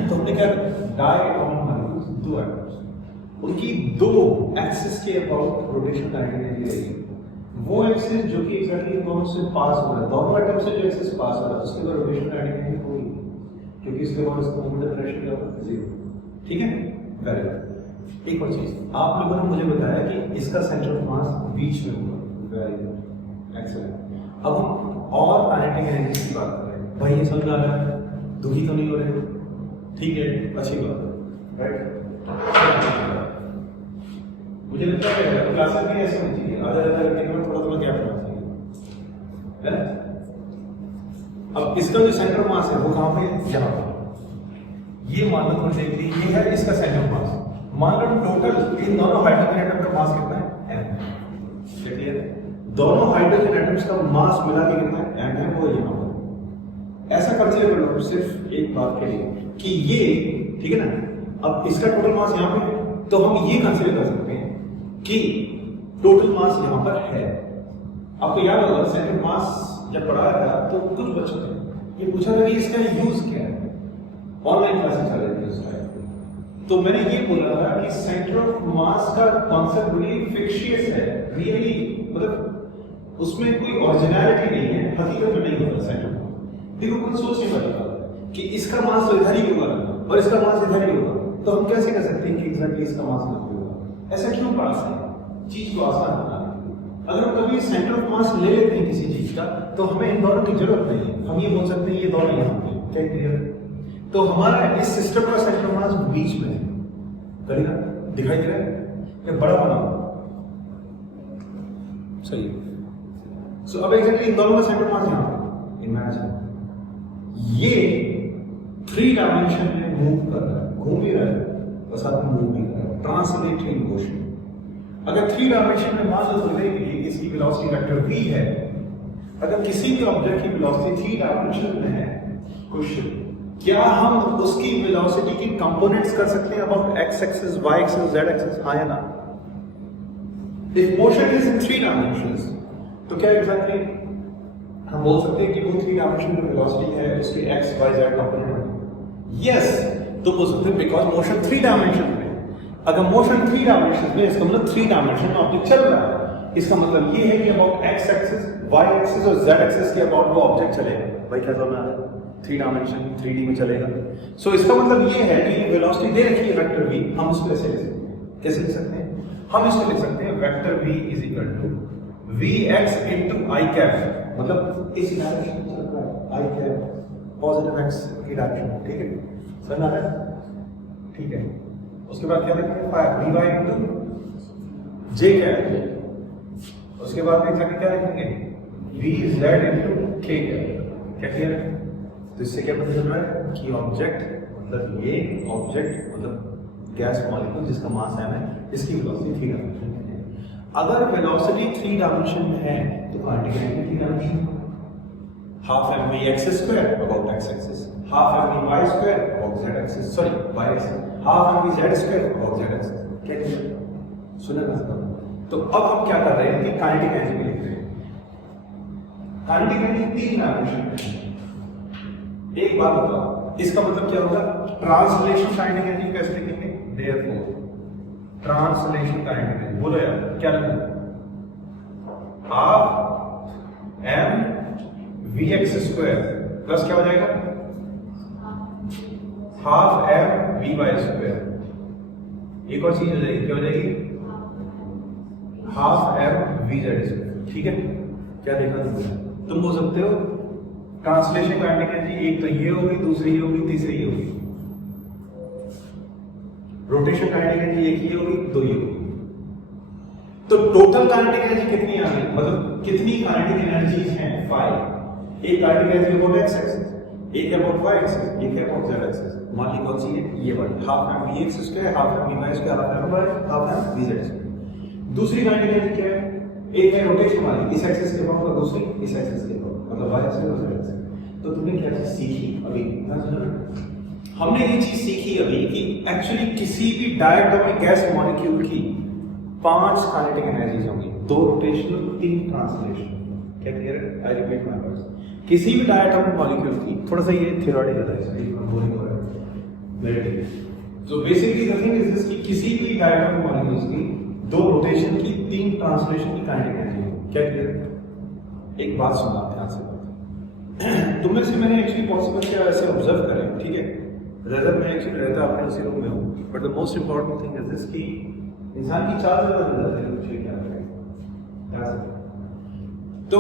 तो हमने क्या डायटोमिक मॉलिक्यूल्स दो एटम्स उनकी दो एक्सिस के अबाउट रोटेशन काइनेटिक एनर्जी रहेगी। वो एक्सिस जो कि एग्जैक्टली दोनों से पास हो रहा है, दोनों एटम से जो एक्सिस पास हो रहा है उसके बाद रोटेशन काइनेटिक एनर्जी होगी क्योंकि इसके बाद इसका मोमेंट ऑफ इनर्शिया क्या होगा? 0। ठीक है, वेरी गुड। एक और चीज आप लोगों ने मुझे बताया कि इसका सेंटर ऑफ मास बीच में होगा। Very good, excellent. अब हम और काइनेटिक एनर्जी की बात कर रहे हैं। भाई ये समझ आ रहा है? दुखी तो नहीं हो रहे? ठीक है, अच्छी बात है राइट। मुझे लगता है क्लासेस भी ऐसे होनी चाहिए, आधा घंटे में थोड़ा थोड़ा गैप होना चाहिए है ना। अब इसका जो सेंटर ऑफ मास है वो कहाँ पे है? यहाँ पे। ये मान लो थोड़ी देख ली, ये है इसका सेंटर ऑफ मास। मान लो टोटल इन दोनों हाइड्रोजन एटम का मास कितना है? m। क्लियर है? दोनों हाइड्रोजन एटम्स का मास मिला के कितना है? m है, वो यहाँ पर कंसीडर कर लो सिर्फ एक बात के लिए कि ये, ठीक है ना, अब इसका टोटल मास यहाँ पे है, तो हम ये कंसीडर कर सकते हैं कि टोटल मास यहाँ पर है। आपको याद होगा सेंटर मास जब पढ़ाया था तो कुछ बच्चों ने ये पूछा था कि इसका यूज क्या है, ऑनलाइन क्लासेस चल रही थी उस टाइम पे, तो मैंने ये बोला था कि सेंटर ऑफ मास का कॉन्सेप्ट रियली फिक्शियस है, रियली मतलब उसमें कोई ओरिजिनलिटी नहीं है, हकीकत में नहीं होता सेंटर। देखो कुछ सोचने वाली बात कि इसका मास तो इधर ही होगा और इसका मास इधर ही होगा, तो हम कैसे कर सकते हैं कि एग्जैक्टली इसका मास इधर होगा? ऐसा क्यों पास है? चीज को आसान बना। अगर हम कभी सेंटर ऑफ मास ले लेते हैं किसी चीज का, तो हमें इन दोनों की जरूरत नहीं है, हम ये बोल सकते हैं ये दोनों यहाँ पे, क्या क्लियर? तो हमारा इस सिस्टम का सेंटर ऑफ मास बीच में है, करेगा दिखाई दे रहा है या बड़ा बना सही है। सो अब एग्जैक्टली इन दोनों का सेंटर ऑफ मास यहाँ पे, इमेजिन ये 3 डायमेंशन में मूव कर रहा है, घूम भी रहा है और साथ में मूव भी कर रहा है, ट्रांसलेटरी मोशन। अगर 3 डायमेंशन में मान लो कि इसकी वेलोसिटी वेक्टर v है, अगर किसी भी ऑब्जेक्ट की वेलोसिटी 3 डायमेंशन में है, क्वेश्चन क्या हम उसकी वेलोसिटी की कंपोनेंट्स कर सकते हैं about x axis, y axis, z axis? हाँ या ना? If motion is in 3 dimensions, तो क्या एग्जैक्टली हम बोल सकते हैं कि वो 3 डायमेंशन में वेलोसिटी है, उसके x, y, z component? Yes, तो बोल सकते हैं बिकॉज मोशन 3 डायमेंशन में। अगर मोशन 3 डायमेंशन में, इसका मतलब 3 डायमेंशन में ऑब्जेक्ट चल रहा है, इसका मतलब ये है कि about x axis, y axis और z एक्सिस के अबाउट वो ऑब्जेक्ट चलेगा। भाई क्या समझ आ रहा है? 3 डायमेंशन 3D में चलेगा। सो इसका मतलब ये है कि वेलोसिटी दे रखी है वेक्टर v, हम उसको ऐसे लिख सकते हैं। कैसे लिख सकते हैं? हम इसको लिख सकते हैं vector v is equal to vx into i cap, मतलब इस डायरेक्शन में चल रहा है i कैप, पॉजिटिव x की डायरेक्शन, ठीक है? समझ आ रहा है? ठीक है। उसके बाद क्या लिखेंगे? vy इनटू j कैप, उसके बाद में जाके क्या लिखेंगे? vz into k cap. क्या क्लियर है? तो इससे क्या पता चल रहा है कि ऑब्जेक्ट मतलब ये ऑब्जेक्ट मतलब गैस मॉलिक्यूल जिसका मास m है, इसकी वेलोसिटी 3 डायमेंशन में है। अगर वेलोसिटी 3 डायमेंशन में है तो kinetic energy 3 dimension, half mv x square about x axis, half mv y square about z axis, sorry y axis, half mv z square about z axis. क्या clear? सुना ना? तो अब हम क्या कर रहे हैं कि काइनेटिक एनर्जी लिख रहे हैं। काइनेटिक एनर्जी 3 डायमेंशन में। एक बात बताओ, इसका मतलब क्या होगा? ट्रांसलेशन काइनेटिक एनर्जी कैसे लिखेंगे? देयरफॉर ट्रांसलेशन काइनेटिक एनर्जी, बोलो यार क्या लिखेंगे? Half m vx square plus क्या हो जाएगा? Half m vy square. एक और चीज हो जाएगी, क्या हो जाएगी? Half m vz square. ठीक है, क्या देखा तुम बोल सकते हो ट्रांसलेशन काइनेटिक एनर्जी एक तो ये होगी, दूसरी ये होगी, तीसरी ये होगी। रोटेशन काइनेटिक एनर्जी एक ही होगी, दो ये होगी। तो टोटल काइनेटिक एनर्जी कितनी आ गई? मतलब कितनी काइनेटिक एनर्जीज हैं? 5। एक kinetic energy about x axis, एक अबाउट y एक्सिस, एक अबाउट z एक्सिस। मान ली कौन सी है? ये वाली, half m vx square, half m vy square, half m vz square. दूसरी काइनेटिक एनर्जी क्या है? एक है रोटेशन वाली, इस एक्सिस के अबाउट, और दूसरी इस एक्सिस के अबाउट, मतलब y एक्सिस और z एक्सिस। तो तुमने क्या चीज सीखी अभी? हमने ये चीज सीखी अभी कि एक्चुअली किसी भी डायटोमिक गैस मॉलिक्यूल की 5 काइनेटिक एनर्जीज होंगी, 2 रोटेशनल, 3 ट्रांसलेशन। क्या क्लियर है? I repeat my words. किसी भी डायटोमिक मॉलिक्यूल की, थोड़ा सा ये थ्योरेटिकल है इसलिए मैं बोल रहा हूं वेरी ठीक। तो basically the thing is this कि किसी भी डायटोमिक मॉलिक्यूल्स की 2 रोटेशन की, 3 ट्रांसलेशन की काइनेटिक एनर्जी होगी। क्या क्लियर है? एक बात सुनना ध्यान से, तुम में से मैंने एक्चुअली पॉसिबल क्या ऐसे ऑब्जर्व करें, ठीक है? रेदर मैं एक्चुअली रहता अपने उसी रूम में हूँ, but the most important thing is this कि इंसान की 4 जगह नजर है, मुझे क्या करें। तो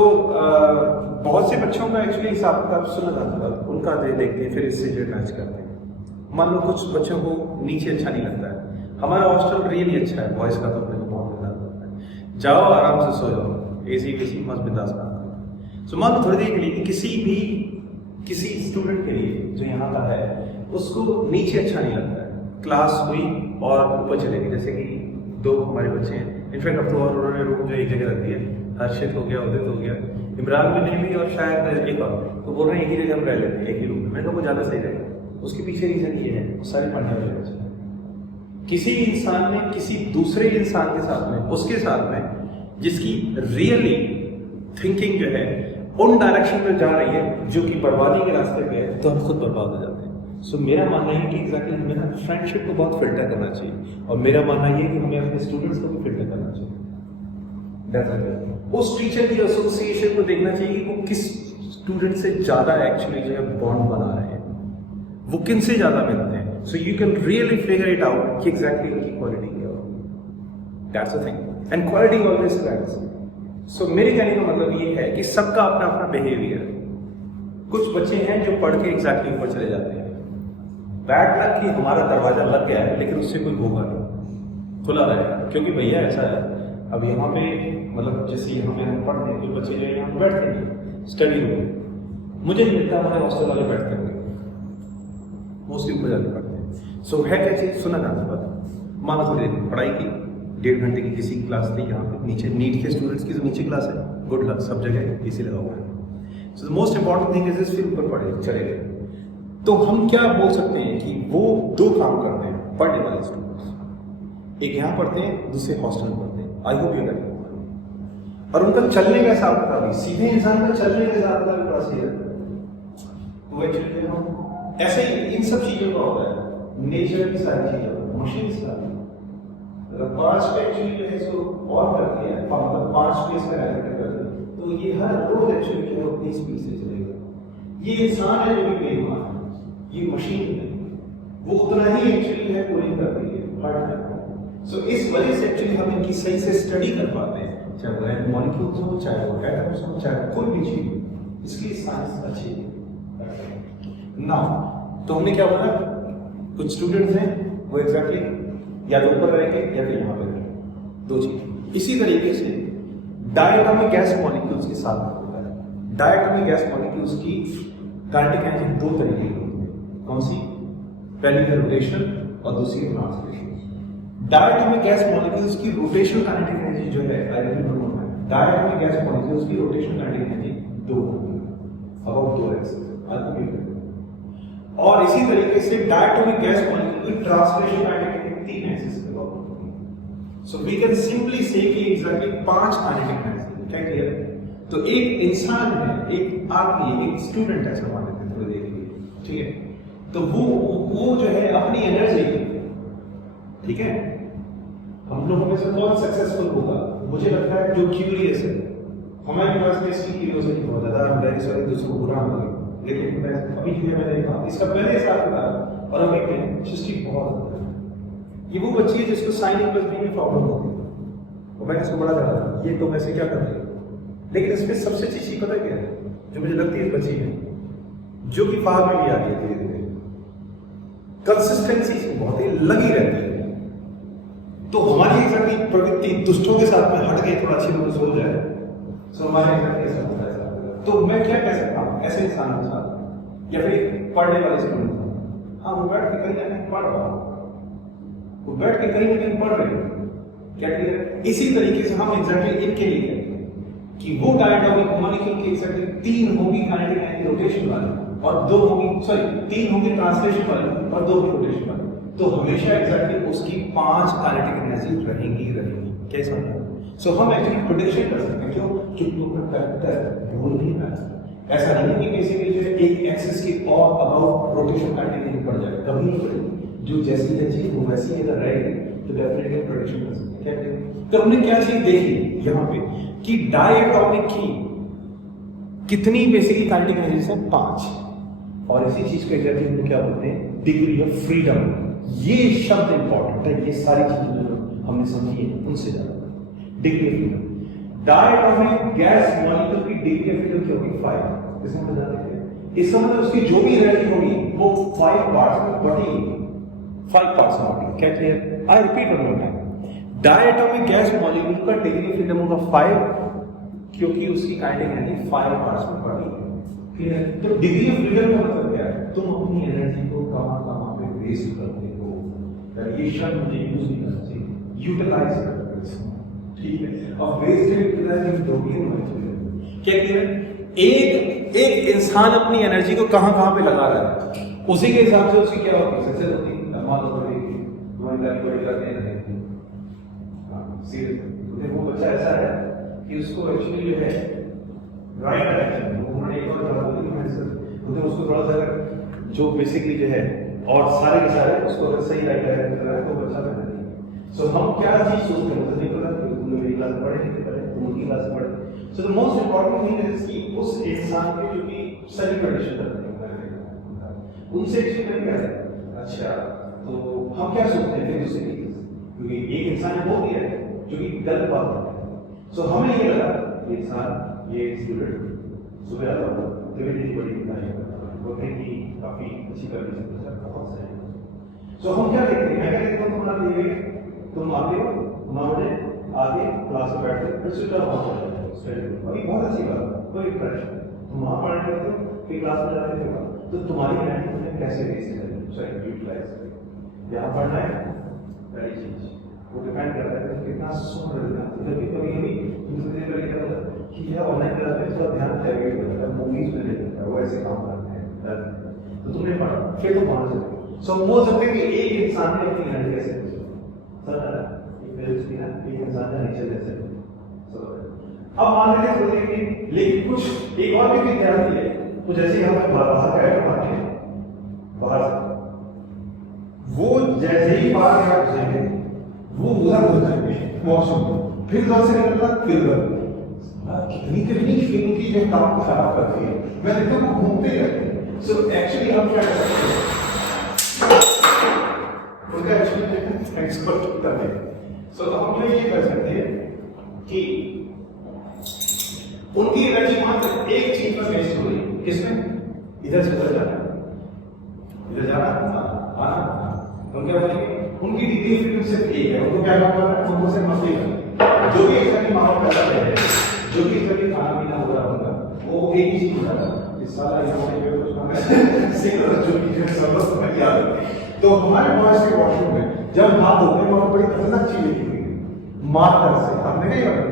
बहुत से बच्चों का एक्चुअली हिसाब किताब सुना जाता है, उनका देखते हैं, फिर इससे जो मैच करते हैं। मान लो कुछ बच्चों को नीचे अच्छा नहीं लगता है, हमारा हॉस्टल रियली अच्छा है, बॉयज का तो अपने को बहुत मजा आता है। जाओ आराम से सो जाओ, एसी वेसी मस्त बिंदास काम। सो मान लो थोड़ी देर के लिए किसी स्टूडेंट के लिए जो यहाँ का है, उसको नीचे अच्छा नहीं लगता है, क्लास हुई और ऊपर चलेगी, जैसे कि 2 हमारे बच्चे हैं, इनफैक्ट अब तो और उन्होंने रूम जो एक जगह रख दिया, हर्षित हो गया, उदित हो गया, इमरान भी नहीं भी, और शायद एक और, तो बोल रहे हैं एक ही जगह हम रह लेते हैं, एक ही रूम में। मैंने कहा वो ज़्यादा सही रहेगा। उसके पीछे रीज़न ये है, वो सारे पढ़ने वाले बच्चे हैं। किसी इंसान ने किसी दूसरे इंसान के साथ में, उसके साथ में, जिसकी रियली थिंकिंग जो है उन डायरेक्शन में जा रही है जो कि बर्बादी के रास्ते पे है, तो हम खुद बर्बाद हो जाते हैं। सो मेरा मानना है कि एग्जैक्टली हमें ना फ्रेंडशिप को बहुत फिल्टर करना चाहिए, और मेरा मानना ये है कि हमें अपने स्टूडेंट्स को भी फिल्टर करना चाहिए। उस टीचर की एसोसिएशन को देखना चाहिए कि वो किस स्टूडेंट से ज़्यादा एक्चुअली जो है बॉन्ड बना रहे हैं, वो किन से ज़्यादा मिलते हैं। So you can really figure it out कि एग्जैक्टली उनकी क्वालिटी क्या हो। That's the thing, and quality always spreads. So मेरे कहने का मतलब ये है कि सबका अपना अपना बिहेवियर। कुछ बच्चे हैं जो पढ़ के एग्जैक्टली ऊपर चले जाते हैं, बैड लक कि हमारा दरवाजा लग गया है, लेकिन उससे कोई होगा नहीं, खुला रहेगा। क्योंकि भैया ऐसा है, अब यहाँ पे मतलब जैसे यहाँ पे हम पढ़ते हैं, कोई बच्चे जो यहाँ पे बैठते हैं स्टडी रूम में, मुझे नहीं लगता हमारे हॉस्टल वाले बैठते होंगे, मोस्टली ऊपर जाके पढ़ते हैं। सो है क्या चीज़, सुना जाता बात, मानो थोड़ी देर पढ़ाई की, 1.5 घंटे की किसी क्लास थी यहाँ पे नीचे, नीट के स्टूडेंट्स की तो नीचे क्लास है, गुड लक, सब जगह एसी लगा हुआ है। सो the most important thing is फिर ऊपर पढ़े चले गए। तो हम क्या बोल सकते हैं कि वो 2 काम करते हैं पढ़ने वाले स्टूडेंट्स, एक यहाँ पढ़ते हैं, दूसरे हॉस्टल में पढ़ते हैं। आई होप यू गेट। और उनका चलने का हिसाब किताब भी, सीधे इंसान का चलने का हिसाब किताब बड़ा सही है। तो एक्चुअली हम ऐसे ही इन सब चीजों का होता है, नेचर की सारी चीजें, मशीन का 5 पे एक्चुअली जो है इसको और करती है, मतलब 5 पे इसका एलिमेंट करती है, तो ये हर रोज एक्चुअली जो है अपनी स्पीड से चलेगा। ये इंसान है जो भी बेईमान है, ये मशीन नहीं, वो उतना ही एक्चुअली है कूलिंग करती है हर टाइम। सो इस वजह से एक्चुअली हम इनकी सही से स्टडी कर पाते हैं, चाहे वो मॉलिक्यूल्स हो, चाहे वो एटम्स हो, चाहे कोई भी चीज हो, इसकी साइंस अच्छी है ना। तो हमने क्या बोला, कुछ स्टूडेंट्स हैं वो एग्जैक्टली या तो ऊपर रहेंगे या फिर यहाँ पे रहेंगे, 2 चीज। इसी तरीके से डायटोमिक गैस मॉलिक्यूल्स के साथ होता है। डायटोमिक गैस मॉलिक्यूल्स की काइनेटिक एनर्जी 2 तरीके की होती है। कौन सी? पहली है रोटेशन और दूसरी है ट्रांसलेशन। डायटोमिक गैस मॉलिक्यूल्स की रोटेशनल काइनेटिक एनर्जी जो है, डायटोमिक गैस मॉलिक्यूल्स की रोटेशनल काइनेटिक एनर्जी 2 होती है, अबाउट 2x। और इसी तरीके से डायटोमिक गैस मॉलिक्यूल की ट्रांसलेशन काइनेटिक एनर्जी 3 एक्सिस पे होती है। सो वी कैन सिंपली से कि एग्जैक्टली 5 काइनेटिक एनर्जी। क्या क्लियर है? तो एक इंसान है, एक आदमी, एक स्टूडेंट है, ऐसा मान लेते हैं थोड़ी देर के लिए, ठीक है? तो वो जो है अपनी एनर्जी, ठीक है, हम लोगों में से कौन सक्सेसफुल होगा? मुझे लगता है जो क्यूरियस है। हमारे पास में इसकी क्यूरियोसिटी बहुत ज्यादा, हम वेरी सॉरी दूसरों को बुरा लगे, लेकिन मैं अभी जो है मैंने कहा इसका पहले साल था और अभी में हिस्ट्री बहुत है। ये वो बच्ची है जिसको साइन प्लस बी में प्रॉब्लम होती है, और मैंने इसको बड़ा कहा ये तो वैसे क्या कर रही है, लेकिन इसमें सबसे अच्छी चीज पता क्या है जो मुझे लगती है बच्ची है, जो कि फार में भी आती है धीरे धीरे, कंसिस्टेंसी बहुत ही लगी रहती है। तो हमारी एग्जैक्टली प्रवृत्ति दुष्टों के साथ में हट के थोड़ा अच्छी तरह से हो जाए, तो हमारे एग्जैक्टली ऐसा होता है। तो मैं क्या कह सकता हूँ ऐसे इंसान के साथ, या फिर पढ़ने वाले स्टूडेंट, हाँ वो बैठ के कहीं ना कहीं पढ़ रहा, वो बैठ के कहीं ना कहीं पढ़ रहे, क्या क्लियर? इसी तरीके से हम एग्जैक्टली इनके लिए कहते हैं कि वो डायटोमिक मॉलिक्यूल की एग्जैक्टली 3 होगी काइनेटिक एनर्जी रोटेशन वाली, और 2 होगी, सॉरी 3 होगी ट्रांसलेशन वाली और 2 होगी रोटेशन वाली। तो हमेशा एग्जैक्टली उसकी 5 काइनेटिक एनर्जी रहेंगी। कैसे समझ? सो हम एक्चुअली प्रेडिक्शन कर सकते हैं, क्यों? क्योंकि वो फैक्टर भूल नहीं रहा। ऐसा नहीं कि बेसिकली जो है एक एक्सिस की और अबाउट रोटेशन काइनेटिक एनर्जी पड़ जाए, कभी नहीं पड़ेगी। जो जैसी एनर्जी वो वैसी अगर रहेगी तो डेफिनेटली प्रेडिक्शन कर सकते हैं। क्या? तो हमने क्या चीज देखी यहाँ पे कि डायटोमिक की कितनी बेसिकली काइनेटिक एनर्जी है? 5। और इसी चीज को एग्जैक्टली हम क्या बोलते हैं? Degree of freedom. ये शब्द इंपॉर्टेंट है, ये सारी चीजें जो हमने समझी है उनसे ज्यादा। Degree of freedom, diatomic gas molecule की डिग्री ऑफ फ्रीडम क्या होगी? 5। इसमें हम जानते हैं, इसका मतलब उसकी जो भी एनर्जी होगी वो 5 पार्ट्स में बटी, 5 पार्ट्स में बटी। क्या क्लियर? आई repeat one more time, diatomic gas molecule का डिग्री ऑफ फ्रीडम होगा 5, क्योंकि उसकी काइनेटिक एनर्जी 5 पार्ट्स में बटी है। क्लियर? तो डिग्री ऑफ फ्रीडम का मतलब क्या है? तुम अपनी एनर्जी को कहां पे वेस्ट करते हो, ये शब्द मुझे यूज नहीं करना चाहिए, यूटिलाइज करते हो, ठीक है, और वेस्ट एनर्जी दो भी होना चाहिए। क्या कह रहे हैं? एक इंसान अपनी एनर्जी को कहां कहां पे लगा रहा है, उसी के हिसाब से उसकी क्या होती है, सक्सेस होती है। मान लो तुम्हारी लाइफ बड़ी करने लगे, सीरियस वो बच्चा ऐसा है कि उसको एक्चुअली जो है राइट डायरेक्शन में उन्होंने एक और जगह बोली मैं सर उसको थोड़ा सा जो बेसिकली जो है और सारे के सारे उसको अगर सही राइट डायरेक्शन में लगाए तो बच्चा बना नहीं। सो हम क्या चीज सोचते हैं, मुझे नहीं पता कि तुम मेरी क्लास में पढ़े नहीं पढ़े, तुम उनकी क्लास में पढ़े। सो the most important thing is कि उस इंसान के जो कि सही कंडीशन करते हैं उनसे एक्चुअली क्या है। अच्छा, तो हम क्या सोचते हैं उससे, क्योंकि एक इंसान वो भी है जो कि गलत बात है। सो हमें ये लगा कि इंसान ये स्टूडेंट सुबह आता है एक्टिविटी बड़ी वो है कि काफी अच्छी कंडीशन है, बहुत सही। सो हम क्या देखते हैं, मैं क्या देखता हूँ, तुम्हारा ये तुम आते हो, तुम्हारे आगे क्लास में बैठते फिर स्विच ऑफ हो जाता है, अभी बहुत अच्छी बात, कोई प्रेशर। तुम वहाँ पढ़ाई करते हो फिर क्लास में जाते हो तो तुम्हारी एनर्जी तुम्हें कैसे वेस्ट करें, सॉरी यूटिलाइज करें। यहाँ पढ़ना है पहली चीज, वो डिपेंड करता है कि कितना सुन रहे हैं। कभी कभी दूसरे दिन क्या होता है कि यह ऑनलाइन क्लास में थोड़ा ध्यान डाइवर्ट होता है, मूवीज में देखता है, वो ऐसे काम करते हैं, तो तुमने पढ़ा फिर तुम वहां से। सो बोल सकते हैं कि एक इंसान ने अपनी एनर्जी कैसे एक इंसान का नेचर जैसे। अब मान लीजिए सोचिए कि लेकिन कुछ एक और भी विद्यार्थी है, तो जैसे हम बाहर का एटम आते हैं बाहर से, वो जैसे ही बाहर का जाएंगे वो उधर हो जाएंगे वॉशरूम, फिर उधर से निकलना फिर उधर। कितनी कितनी फिल्म की जो काम को खराब करती है, मैं देखता हूँ वो घूमते रहते हैं। सो एक्चुअली हम क्या कर सकते हैं, उनका एक्चुअली एक्सपर्ट करते हैं। सो हम ये कर सकते हैं कि उनकी एनर्जी मात्र एक चीज पर वेस्ट हो रही है, किसमें, इधर से उधर जाना, इधर जाना आना। हम क्या बोलेंगे, उनकी डिग्री फ्रीडम सिर्फ एक है, उनको क्या करना है, उनको सिर्फ मस्ती करना। जो भी एक्स्ट्रा की माहौल पैदा है, जो भी एक्स्ट्रा की खाना पीना हो रहा होगा, वो एक ही चीज हो रहा है। इस साल तो हमारे बॉयज के वॉशरूम में जब हाथ धोते हैं वहां बड़ी खतरनाक चीज लिखी हुई है, मार्कर से, आपने नहीं पढ़ा,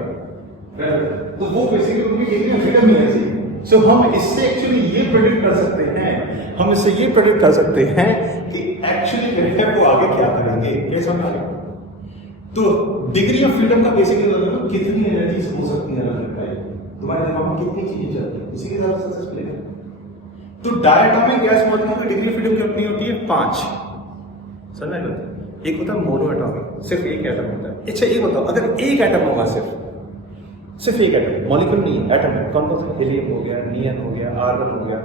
तो वो बेसिकली उनकी डिग्री फ्रीडम ही ऐसी। सो हम इससे एक्चुअली ये प्रेडिक्ट कर सकते हैं, हम इससे ये प्रेडिक्ट कर सकते हैं कि एक्चुअली जो है वो आगे क्या करेंगे, कैसा करेंगे। तो डिग्री ऑफ फ्रीडम का बेसिकली मतलब कितनी एनर्जी हो सकती है तुम्हारे दिमाग में, कितनी चीजें चलती है, उसी के हिसाब से सक्सेस मिलेगा। तो डायटोमिक गैस मॉलिक्यूल की डिग्री फ्रीडम कितनी होती है, 5। समझ में? एक होता है मोनो एटॉमिक, सिर्फ एक एटम होता है। अच्छा एक बताओ, अगर एक एटम होगा, सिर्फ एक एटम, मॉलिक्यूल नहीं है, एटम है, कौन कौन सा, हीलियम हो गया, नियन हो गया, आर्गन हो गया।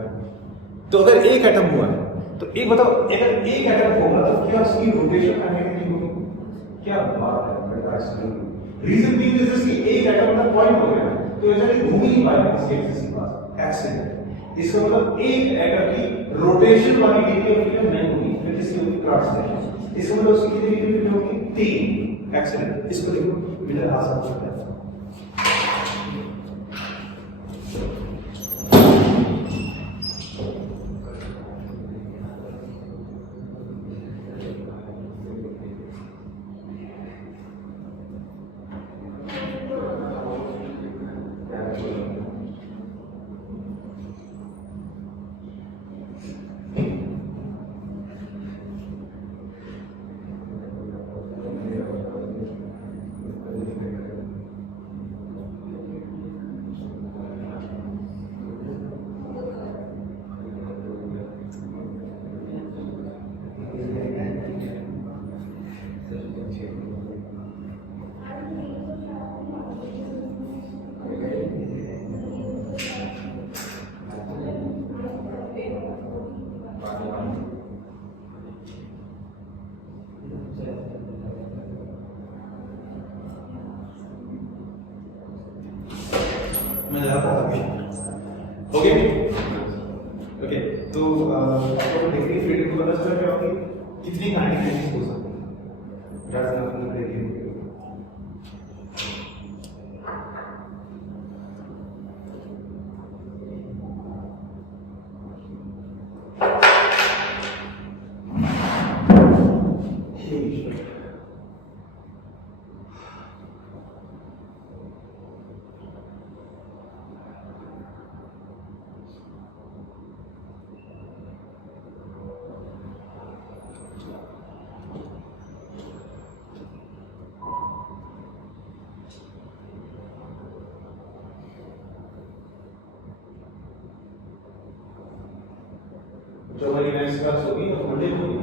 तो अगर एक एटम हुआ है तो एक बताओ, अगर एक एटम होगा तो क्या उसकी रोटेशन मैग्नेटिक होगी, क्या बात है। रीजन बीइंग इज दिस कि एक एटम का पॉइंट हो गया तो ऐसा घूम ही नहीं पाएगा इसके एक्सिस के पास, एक्सीडेंट। इसका मतलब एक एटम की रोटेशन वाली डिग्री ऑफ फ्रीडम नहीं होगी, फिर किसकी होगी, ट्रांसलेशन। इसका मतलब उसकी कितनी डिग्री फ्रीडम होगी, 3। एक्सीडेंट। इसको देखो मिलर आसान होता है। मैं जाता हूँ। ओके ओके, तो डिग्री फ्रीडम को पता चला क्या होगी, कितनी काइनेटिक हो सकती है। जो हमारी नेक्स्ट क्लास होगी मंडे को होगी,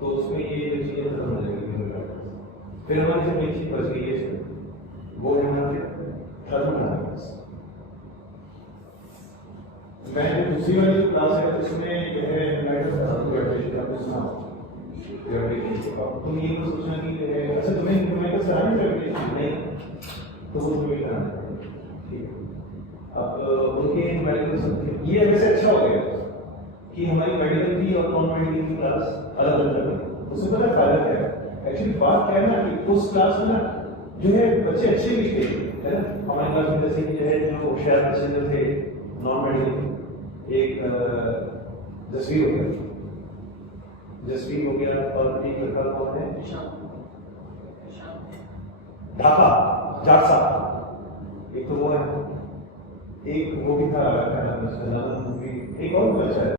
तो उसमें ये जो चीजें खत्म हो जाएगी। फिर हमारी जो चीज बच गई है वो हमारे खत्म हो जाएगी। मैं जो दूसरी वाली क्लास है उसमें जो है ग्रेविटेशन आपको सुना, तुम ये तो सोचना कि अच्छा तुम्हें तो सराहना ग्रेविटेशन नहीं, तो वो तुम्हें कराना ठीक है। अब उनके मेडिकल ये वैसे अच्छा हो गया कि हमारी मेडिकल की और नॉन मेडिकल की क्लास अलग अलग है। उससे पता है फायदा क्या है? एक्चुअली बात क्या है ना कि उस क्लास में ना जो है बच्चे अच्छे भी थे, है ना। हमारी क्लास में जैसे कि जो है जो होशियार बच्चे जो थे नॉन मेडिकल, एक जसवीर हो गया, जसवीर हो गया, और एक लड़का कौन है, ढाका जाटसा, एक तो वो है, एक वो भी था, एक और भी अच्छा है।